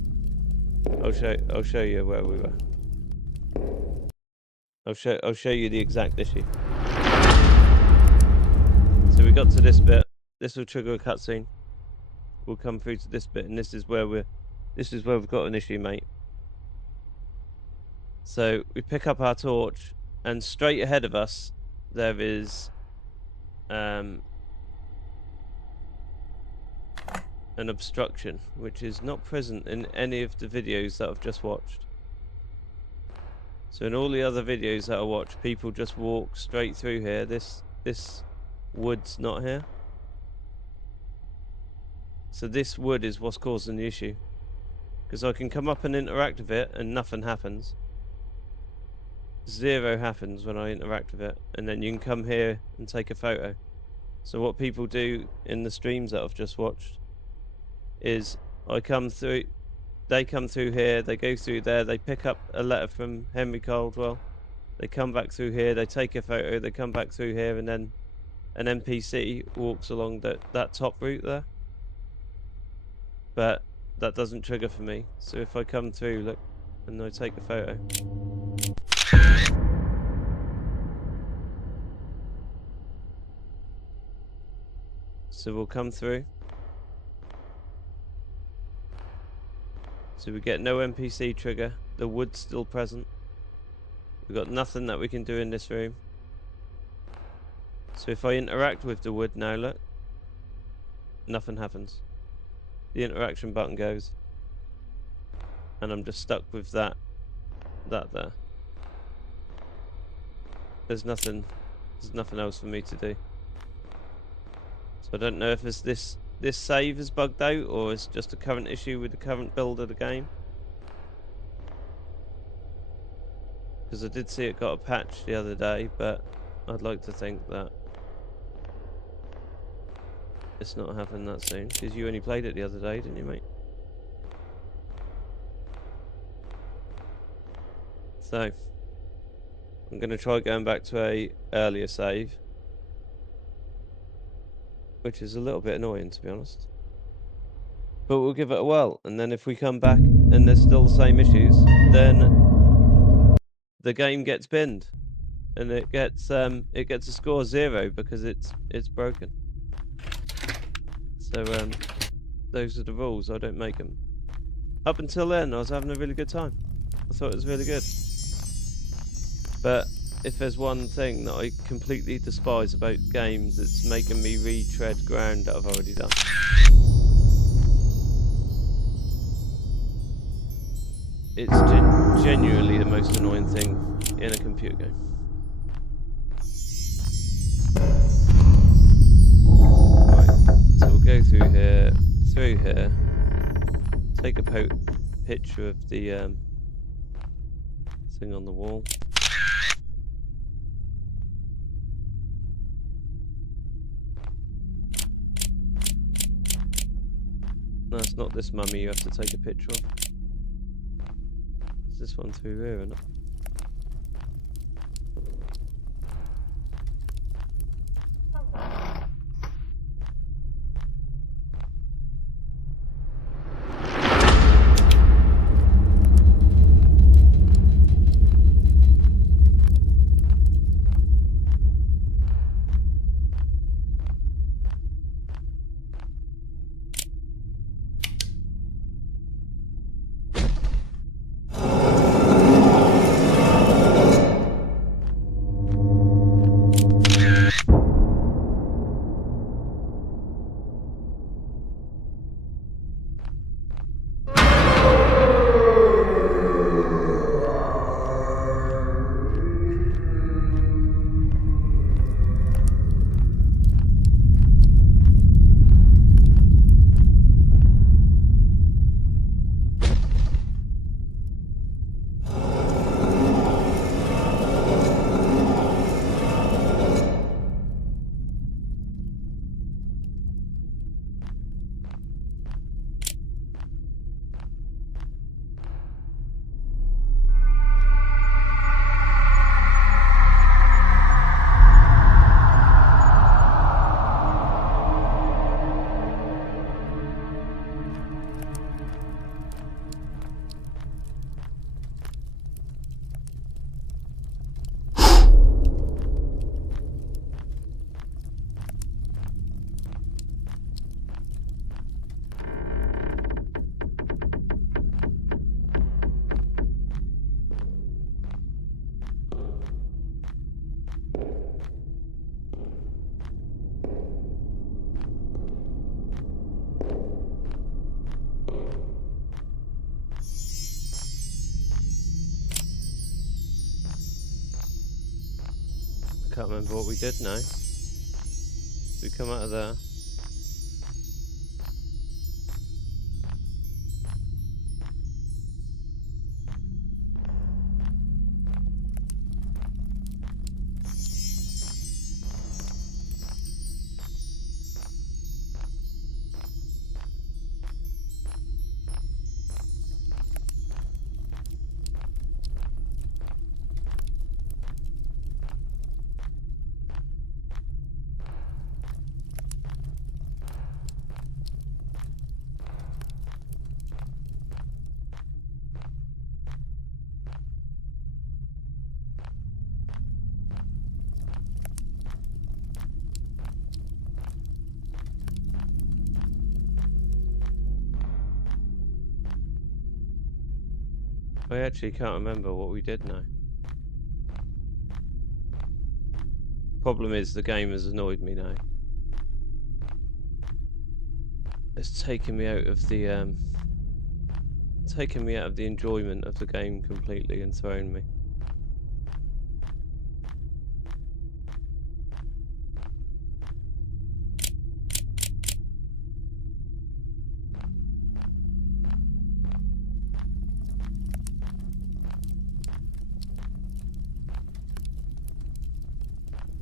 I'll show you where we were. I'll show you the exact issue. So we got to this bit. This will trigger a cutscene. We'll come through to this bit, and this is where we've got an issue, mate. So we pick up our torch, and straight ahead of us there is an obstruction, which is not present in any of the videos that I've just watched. So in all the other videos that I watch, people just walk straight through here. This wood's not here. So this wood is what's causing the issue. Because I can come up and interact with it and nothing happens. 0 happens when I interact with it. And then you can come here and take a photo. So what people do in the streams that I've just watched is they come through here, they go through there, they pick up a letter from Henry Caldwell, they come back through here, they take a photo, they come back through here, and then an NPC walks along that top route there. But that doesn't trigger for me. So if I come through, look, and I take a photo. So we'll come through. So we get no NPC trigger. The wood's still present. We've got nothing that we can do in this room. So if I interact with the wood now, look, nothing happens. The interaction button goes. And I'm just stuck with that there. There's nothing else for me to do. So I don't know if it's this save is bugged out or it's just a current issue with the current build of the game. Because I did see it got a patch the other day, but I'd like to think that it's not happening that soon. Because you only played it the other day, didn't you, mate? So I'm going to try going back to a earlier save, which is a little bit annoying, to be honest. But we'll give it a whirl, and then if we come back and there's still the same issues, then the game gets binned, and it gets a score 0 because it's broken. So those are the rules. I don't make them. Up until then, I was having a really good time. I thought it was really good. But if there's one thing that I completely despise about games, it's making me retread ground that I've already done. It's genuinely the most annoying thing in a computer game. Right, so we'll go through here, take a picture of the thing on the wall. No, it's not this mummy you have to take a picture of. Is this one through here or not? I can't remember what we did now. We come out of there. I actually can't remember what we did now. Problem is, the game has annoyed me now. It's taken me out of the enjoyment of the game completely and thrown me.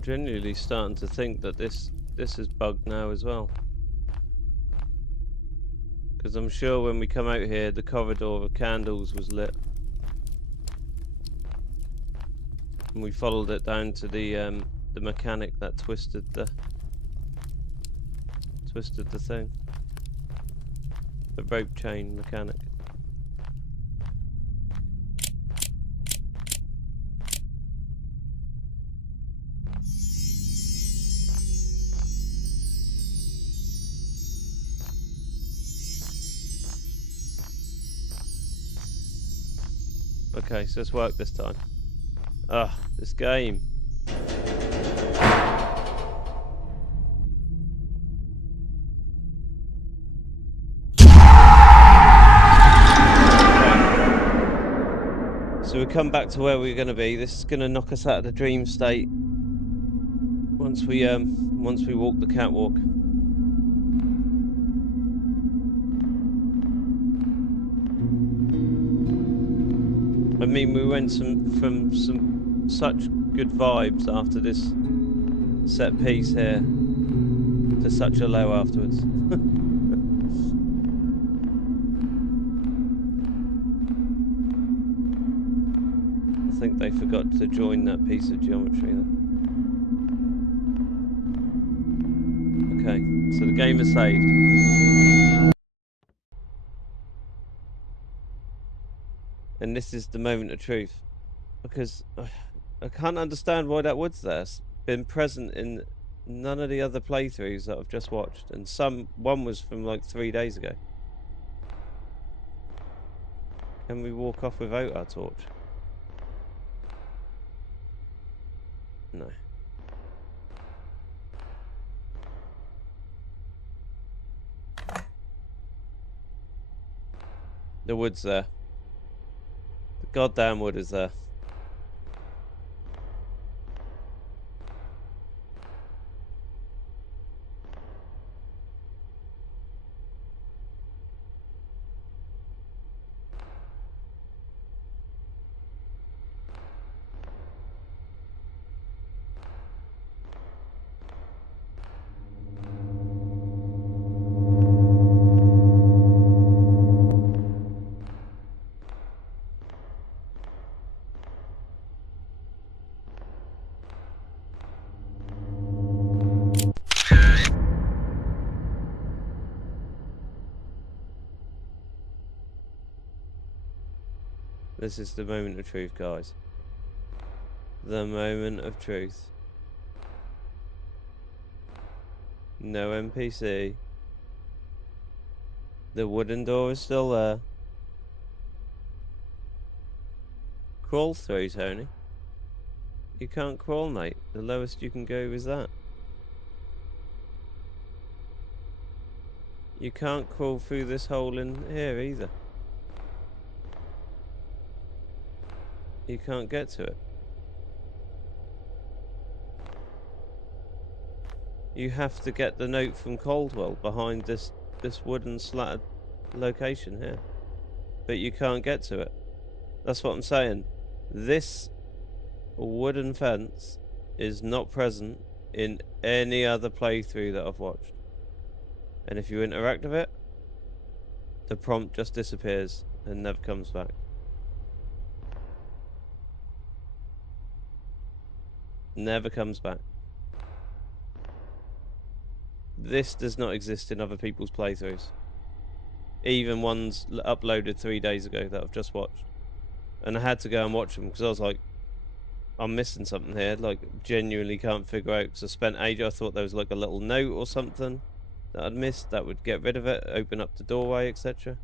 Genuinely starting to think that this is bugged now as well, because I'm sure when we come out here the corridor of candles was lit and we followed it down to the mechanic that twisted the thing. the rope chain mechanic. Okay, so it's worked this time. Ugh, this game. So we come back to where we're going to be. This is going to knock us out of the dream state once we walk the catwalk. I mean, we went from some such good vibes after this set piece here to such a low afterwards. I think they forgot to join that piece of geometry there. Okay, so the game is saved. And this is the moment of truth. Because I can't understand why that wood's there. It's been present in none of the other playthroughs that I've just watched. And one was from like 3 days ago. Can we walk off without our torch? No. The wood's there. The goddamn wood is there. This is the moment of truth, guys. The moment of truth. No NPC. The wooden door is still there. Crawl through, Tony. You can't crawl, mate. The lowest you can go is that. You can't crawl through this hole in here either. You can't get to it. You have to get the note from Coldwell behind this wooden slatted location here. But you can't get to it. That's what I'm saying. This wooden fence is not present in any other playthrough that I've watched. And if you interact with it, the prompt just disappears and never comes back. Never comes back. This does not exist in other people's playthroughs. Even ones uploaded 3 days ago that I've just watched. And I had to go and watch them because I was like, I'm missing something here. Like, genuinely can't figure out because I spent ages. I thought there was like a little note or something that I'd missed that would get rid of it, open up the doorway, etc.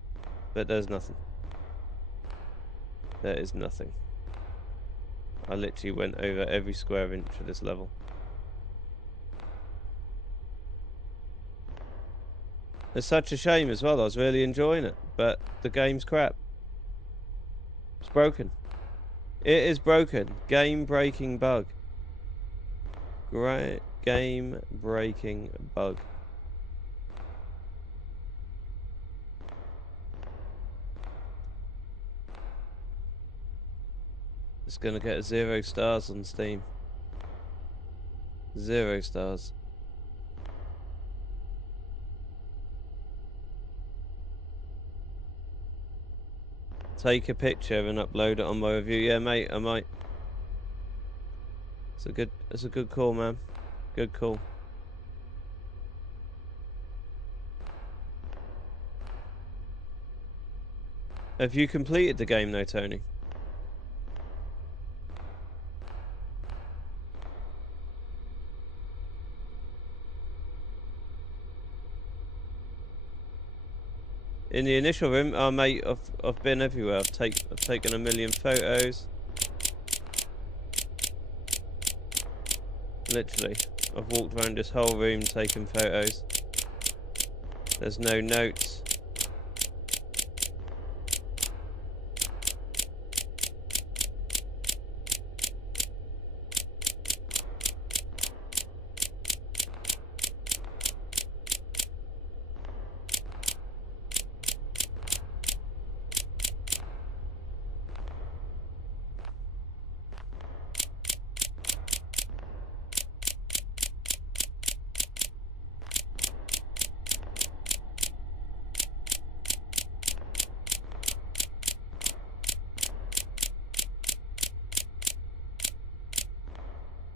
But there's nothing. There is nothing. I literally went over every square inch of this level. It's such a shame as well. I was really enjoying it, but the game's crap. It's broken. It is broken. Game-breaking bug. Great game-breaking bug. It's gonna get 0 stars on Steam. 0 stars. Take a picture and upload it on my review. Yeah, mate, I might. It's a good call, man. Good call. Have you completed the game though, Tony? In the initial room, oh mate, I've been everywhere. I've taken a million photos. Literally, I've walked around this whole room taking photos. There's no notes.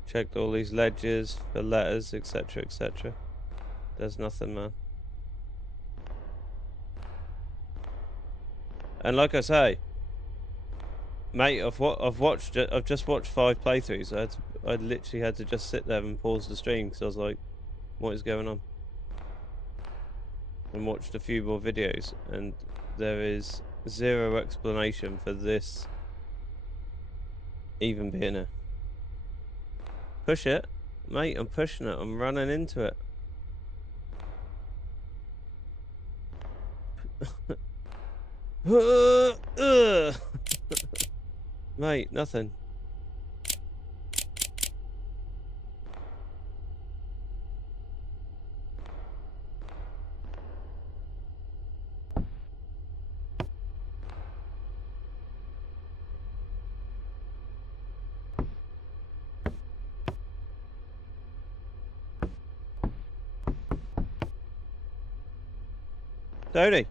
Checked all these ledgers for letters, etc., etc. There's nothing, man. And like I say, mate, I've just watched 5 playthroughs. I literally had to just sit there and pause the stream because I was like, what is going on? And watched a few more videos, and there is zero explanation for this even being a push it, mate. I'm pushing it. I'm running into it. Mate, nothing. Tony.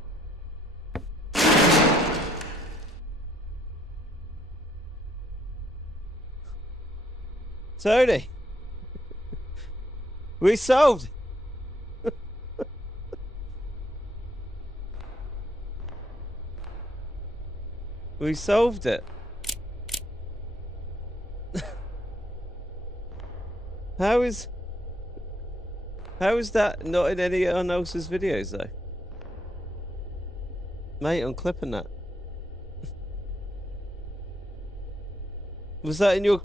Tony. We solved. We solved it. How is that not in anyone else's videos though? Mate, I'm clipping that. Was that in your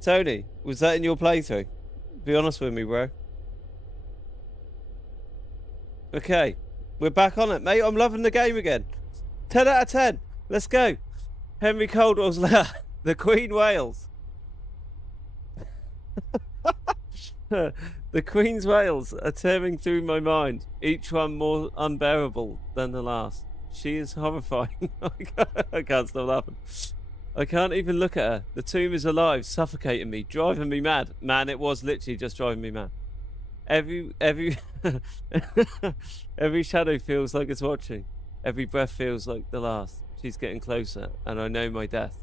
Tony, was that in your playthrough? Be honest with me, bro. Okay. We're back on it, mate. I'm loving the game again. 10 out of 10. Let's go. Henry Caldwell's letter. The Queen Wales. The Queen's Wales are tearing through my mind, each one more unbearable than the last. She is horrifying. I can't stop laughing. I can't even look at her. The tomb is alive, suffocating me, driving me mad. Man, it was literally just driving me mad. Every every shadow feels like it's watching. Every breath feels like the last. She's getting closer, and I know my death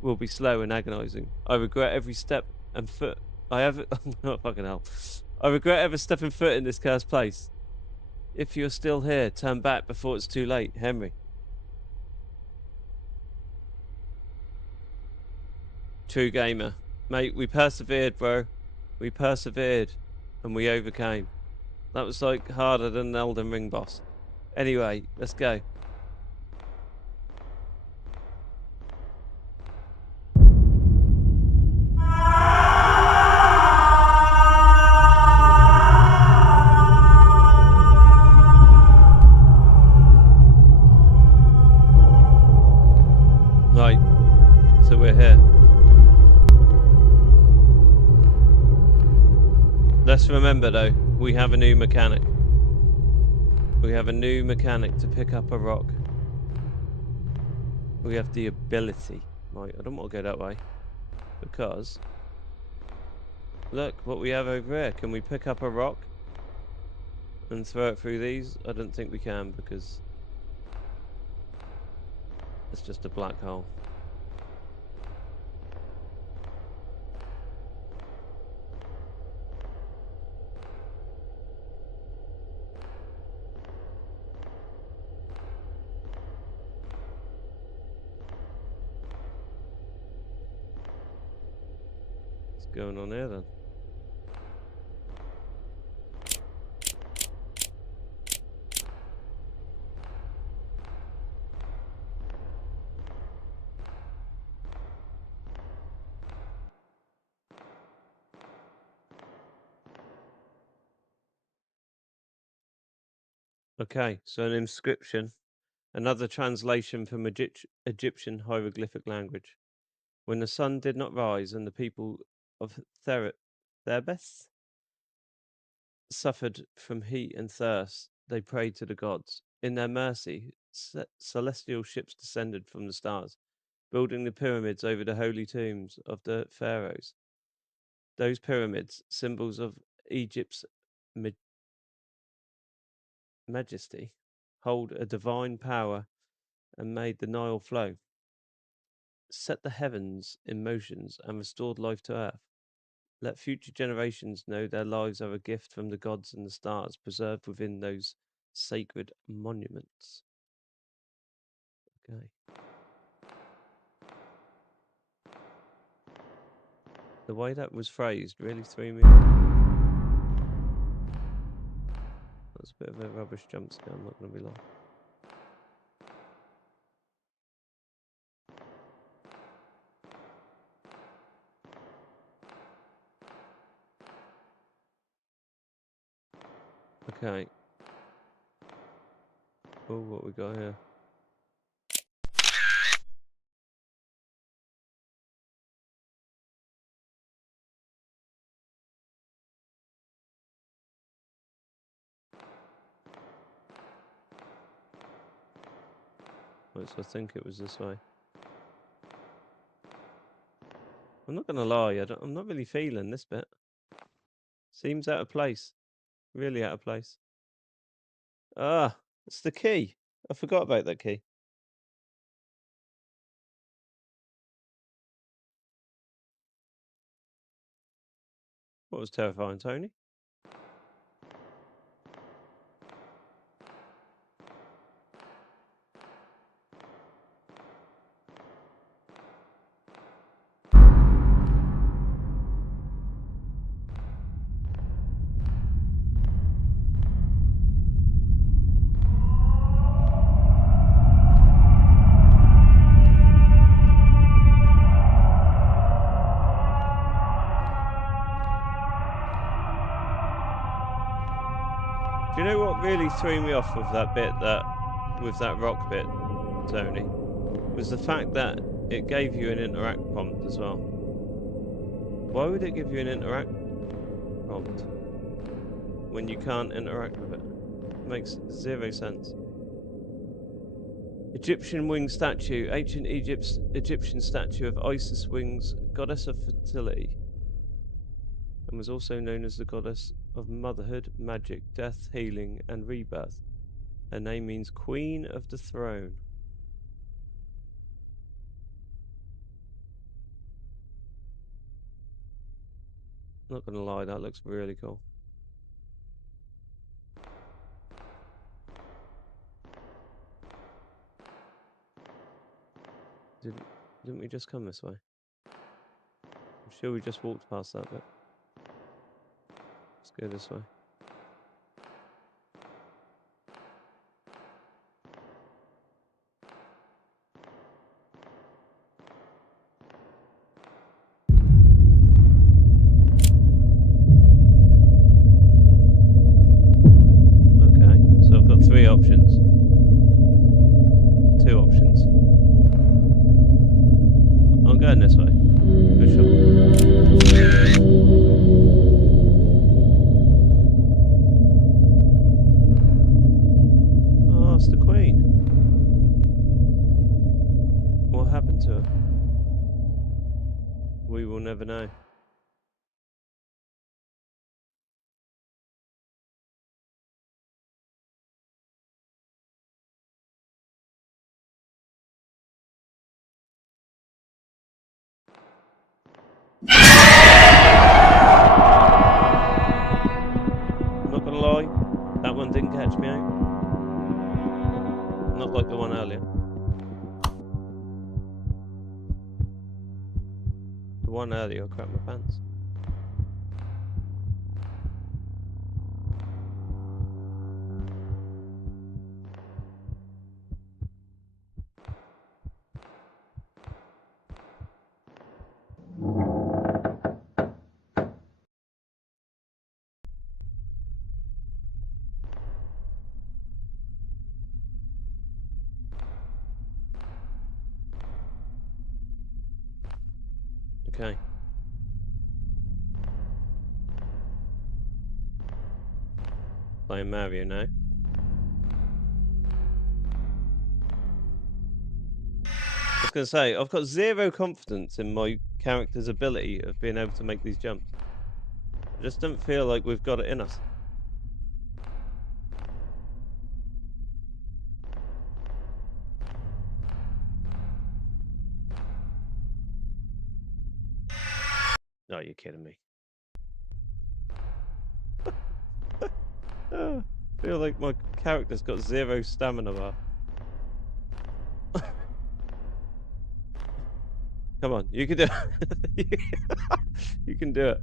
will be slow and agonizing. I regret every step and foot I ever. Oh, fucking hell. I regret ever stepping foot in this cursed place. If you're still here, turn back before it's too late, Henry. True gamer. Mate, we persevered, bro. We persevered and we overcame. That was like harder than an Elden Ring boss. Anyway, let's go. Right, so we're here. Let's remember though, we have a new mechanic. We have a new mechanic to pick up a rock. We have the ability. Right, I don't want to go that way. Because look what we have over here. Can we pick up a rock and throw it through these? I don't think we can because it's just a black hole. going on here then? Okay, so an inscription, another translation from Egyptian hieroglyphic language. When the sun did not rise and the people of Thebes suffered from heat and thirst, they prayed to the gods. In their mercy, celestial ships descended from the stars, building the pyramids over the holy tombs of the pharaohs. Those pyramids, symbols of Egypt's majesty, hold a divine power and made the Nile flow, set the heavens in motions, and restored life to earth. Let future generations know their lives are a gift from the gods and the stars, preserved within those sacred monuments. Okay. The way that was phrased really threw me off. That's a bit of a rubbish jump scare, I'm not going to be lying. Okay. Oh, what we got here? Right, so I think it was this way. I'm not going to lie, I'm not really feeling this bit. Seems out of place. Really out of place. Ah, it's the key. I forgot about that key. What was terrifying, Tony? Do you know what really threw me off with that bit, with that rock bit, Tony? Was the fact that it gave you an interact prompt as well. Why would it give you an interact prompt when you can't interact with it? It makes zero sense. Egyptian wing statue, ancient Egypt's Egyptian statue of Isis wings, goddess of fertility, and was also known as the goddess of motherhood, magic, death, healing, and rebirth. Her name means Queen of the Throne. Not gonna lie, that looks really cool. Didn't we just come this way? I'm sure we just walked past that bit. Let's go this way. Okay, so I've got three options. Two options. I'm going this way, for sure. Oh, it's the Queen. What happened to her? We will never know. I'm not gonna lie, that one didn't catch me out. Not like the one earlier. The one earlier crapped my pants. Okay. Playing Mario now. I was going to say, I've got zero confidence in my character's ability of being able to make these jumps. I just don't feel like we've got it in us. No, you're kidding me. I feel like my character's got zero stamina bar. Come on, you can do it. You can do it.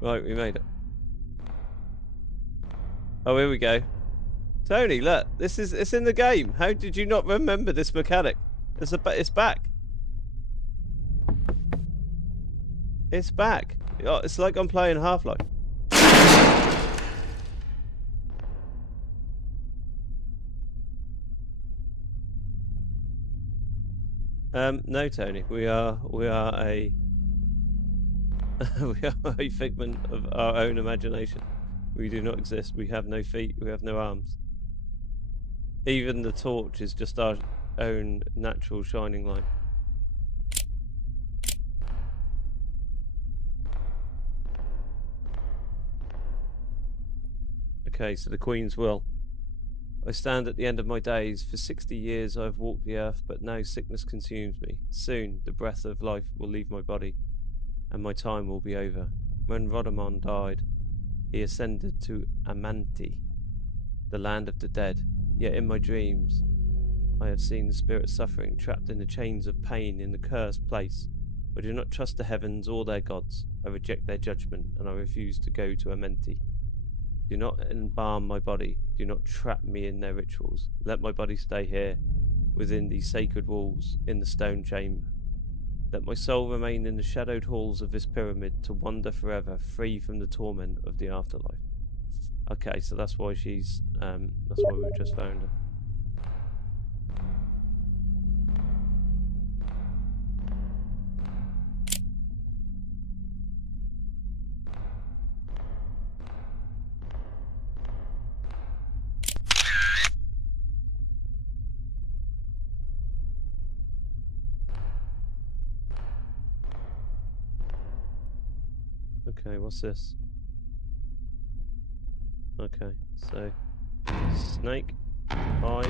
Right, we made it. Oh, here we go. Tony, look, it's in the game. How did you not remember this mechanic? It's back. It's back. Oh, it's like I'm playing Half-Life. No, Tony. We are a we are a figment of our own imagination. We do not exist. We have no feet. We have no arms. Even the torch is just our own natural shining light. Okay, so the Queen's will. I stand at the end of my days. For 60 years I have walked the earth, but now sickness consumes me. Soon the breath of life will leave my body, and my time will be over. When Rudamon died, he ascended to Amenti, the land of the dead. Yet in my dreams, I have seen the spirit suffering, trapped in the chains of pain in the cursed place. I do not trust the heavens or their gods. I reject their judgment, and I refuse to go to Amenti. Do not embalm my body. Do not trap me in their rituals. Let my body stay here, within these sacred walls, in the stone chamber. Let my soul remain in the shadowed halls of this pyramid, to wander forever, free from the torment of the afterlife. Okay, so that's why she's, that's why we've just found her. Okay, what's this? Okay, so snake, eye.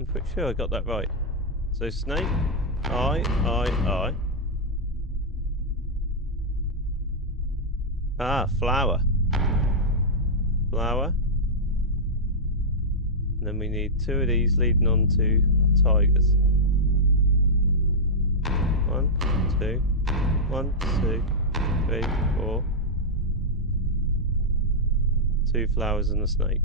I'm pretty sure I got that right. So snake, eye. Ah, flower. Flower. And then we need 2 of these leading on to tigers. 1, 2, 1, 2, 3, 4. 2 flowers and a snake.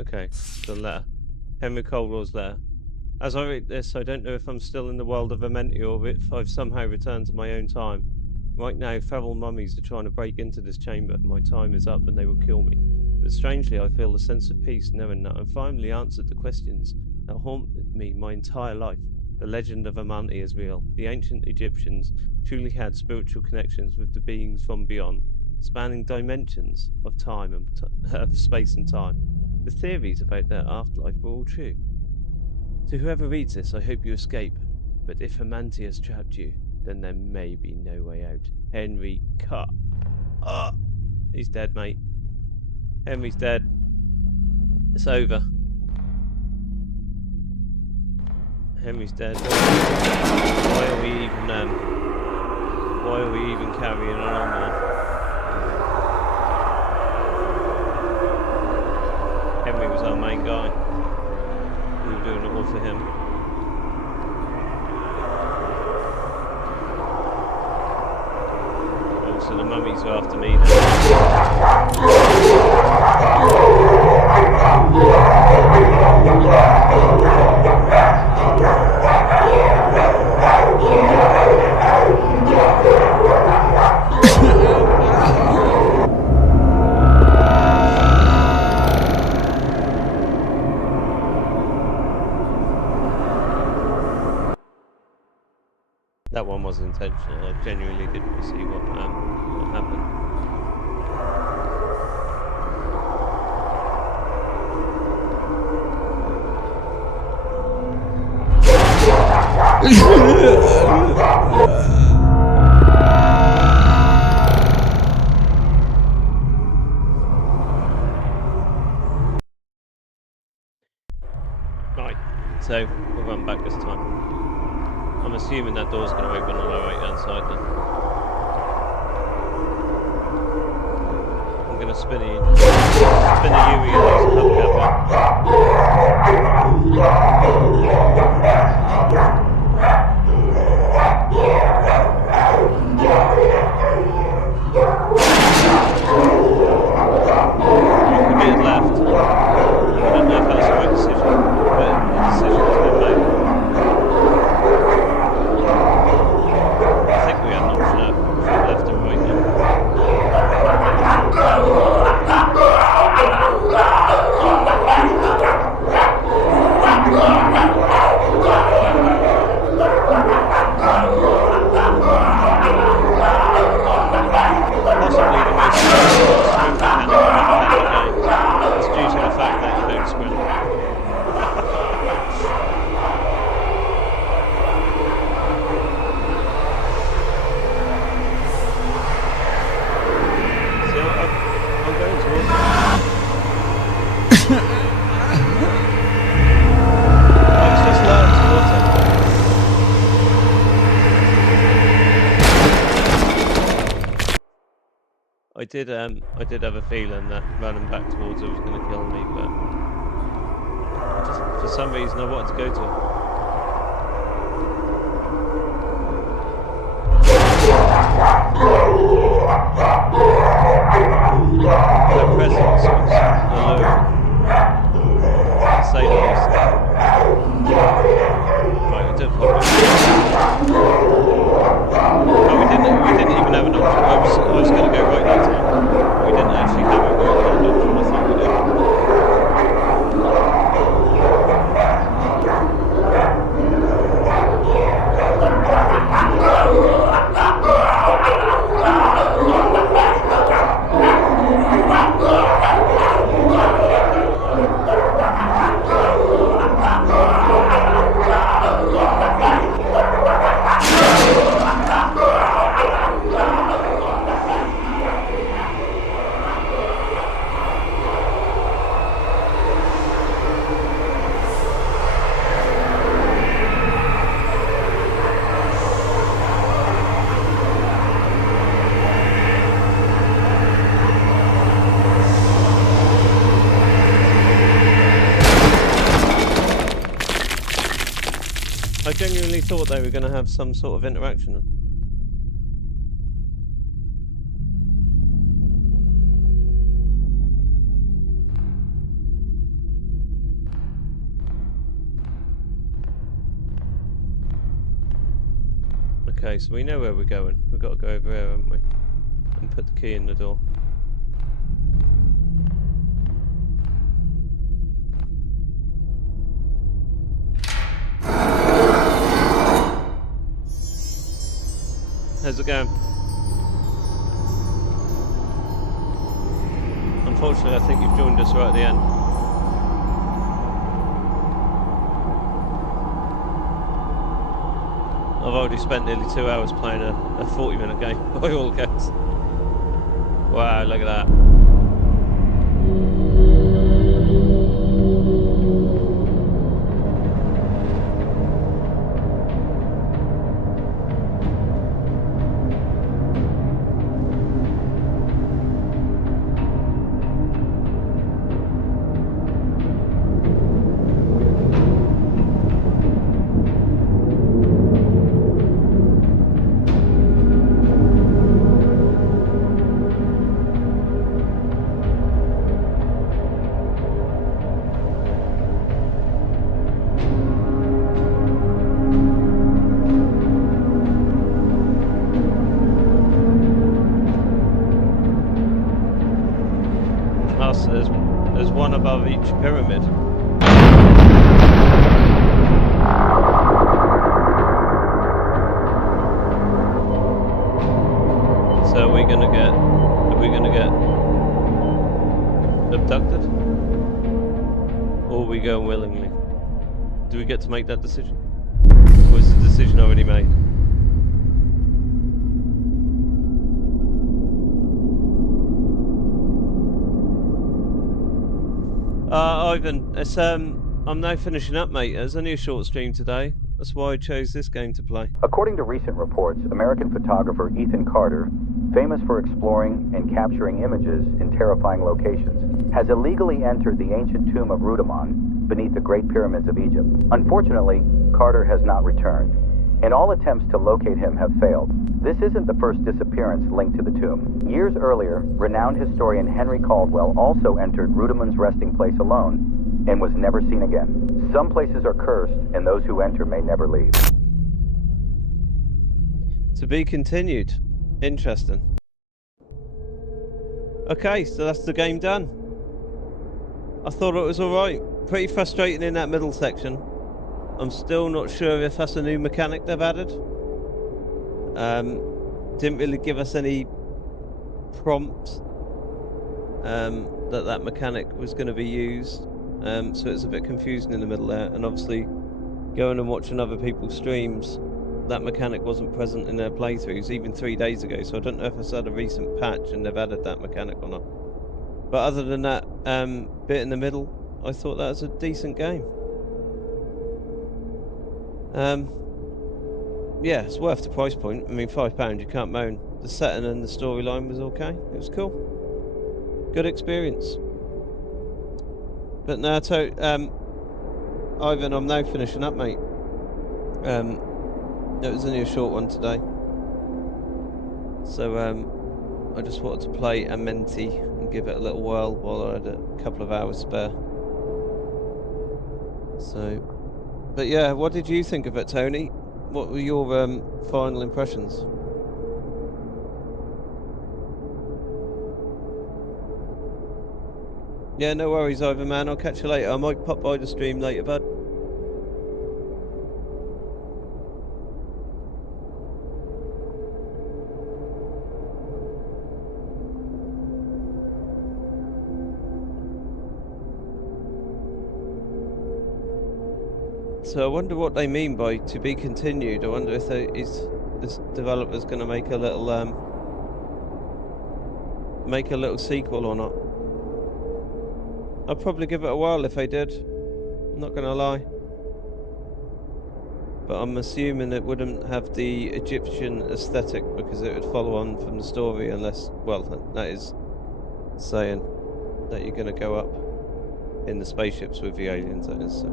Okay, the letter. Henry Colroy's letter. As I read this, I don't know if I'm still in the world of Amenti or if I've somehow returned to my own time. Right now, feral mummies are trying to break into this chamber. My time is up and they will kill me. But strangely, I feel a sense of peace knowing that I've finally answered the questions that haunted me my entire life. The legend of Amenti is real. The ancient Egyptians truly had spiritual connections with the beings from beyond, spanning dimensions of time and of space and time. The theories about their afterlife were all true. To whoever reads this, I hope you escape. But if Amenti has trapped you, then there may be no way out. Henry, cut. He's dead, mate. Henry's dead. It's over. Henry's dead. Why are we even carrying on, man? Henry was our main guy. We were doing it all for him. Oh, so the mummies are after me now. That one was intentional. I genuinely didn't see what happened. Right, so we'll run back this time. I'm assuming that door's going to open on our right hand side then. I'm going to spin a eerie and use a hubcap. Committed left. I don't know if that's the right decision, but the decision's been made. I think we had an option of left and right now. Possibly the most sprint mechanic in the game. It's due to the fact that you don't sprint. I'm going towards it. I've just learned towards it. I did have a feeling that running back towards it was going to kill me, but just for some reason I wanted to go to it. Her presence was alluring, to say the least. Right, I did probably. Oh, we didn't even have an option. I was going to go right that time. We didn't actually have a right hand option. I thought we did. I genuinely thought they were going to have some sort of interaction. Okay, so we know where we're going. We've got to go over here, haven't we? And put the key in the door. How's it going? Unfortunately, I think you've joined us right at the end. I've already spent nearly 2 hours playing a 40-minute game by all accounts. Wow, look at that. There's one above each pyramid. So are we gonna get abducted? Or are we going willingly? Do we get to make that decision? Or is the decision already made? Ivan, it's I'm now finishing up, mate. There's only a short stream today. That's why I chose this game to play. According to recent reports, American photographer Ethan Carter, famous for exploring and capturing images in terrifying locations, has illegally entered the ancient tomb of Rudamon beneath the Great Pyramids of Egypt. Unfortunately, Carter has not returned, and all attempts to locate him have failed. This isn't the first disappearance linked to the tomb. Years earlier, renowned historian Henry Caldwell also entered Rudamon's resting place alone and was never seen again. Some places are cursed, and those who enter may never leave. To be continued. Interesting. Okay, so that's the game done. I thought it was alright. Pretty frustrating in that middle section. I'm still not sure if that's a new mechanic they've added. Didn't really give us any prompts that mechanic was going to be used. So it's a bit confusing in the middle there. And obviously, going and watching other people's streams, that mechanic wasn't present in their playthroughs even 3 days ago. So I don't know if it's had a recent patch and they've added that mechanic or not. But other than that bit in the middle, I thought that was a decent game. Yeah, it's worth the price point. I mean, £5, you can't moan. The setting and the storyline was okay. It was cool. Good experience. But now, Ivan, I'm now finishing up, mate. It was only a short one today. So, I just wanted to play Amenti and give it a little whirl while I had a couple of hours spare. So, but yeah, what did you think of it, Tony? What were your final impressions? Yeah, no worries, Ivan, man. I'll catch you later. I might pop by the stream later, bud. So I wonder what they mean by "to be continued." I wonder if this developer's going to make a little sequel or not. I'd probably give it a whirl if they did. I'm not going to lie. But I'm assuming it wouldn't have the Egyptian aesthetic because it would follow on from the story unless, well, that is saying that you're going to go up in the spaceships with the aliens, that is. So.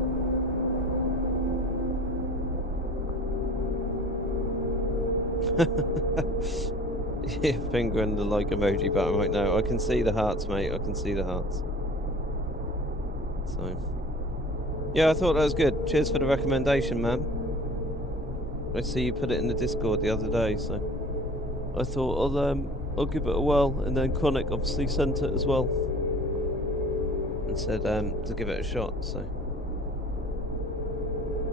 Yeah, fingering the like emoji button right now. I can see the hearts, mate. I can see the hearts. So, yeah, I thought that was good. Cheers for the recommendation, man. I see you put it in the Discord the other day, so I thought I'll give it a whirl. And then Chronic obviously sent it as well and said to give it a shot. So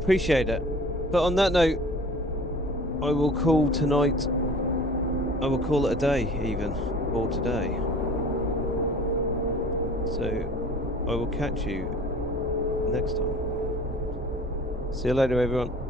appreciate it. But on that note, I will call tonight I will call it a day even for today. So I will catch you next time. See you later, everyone.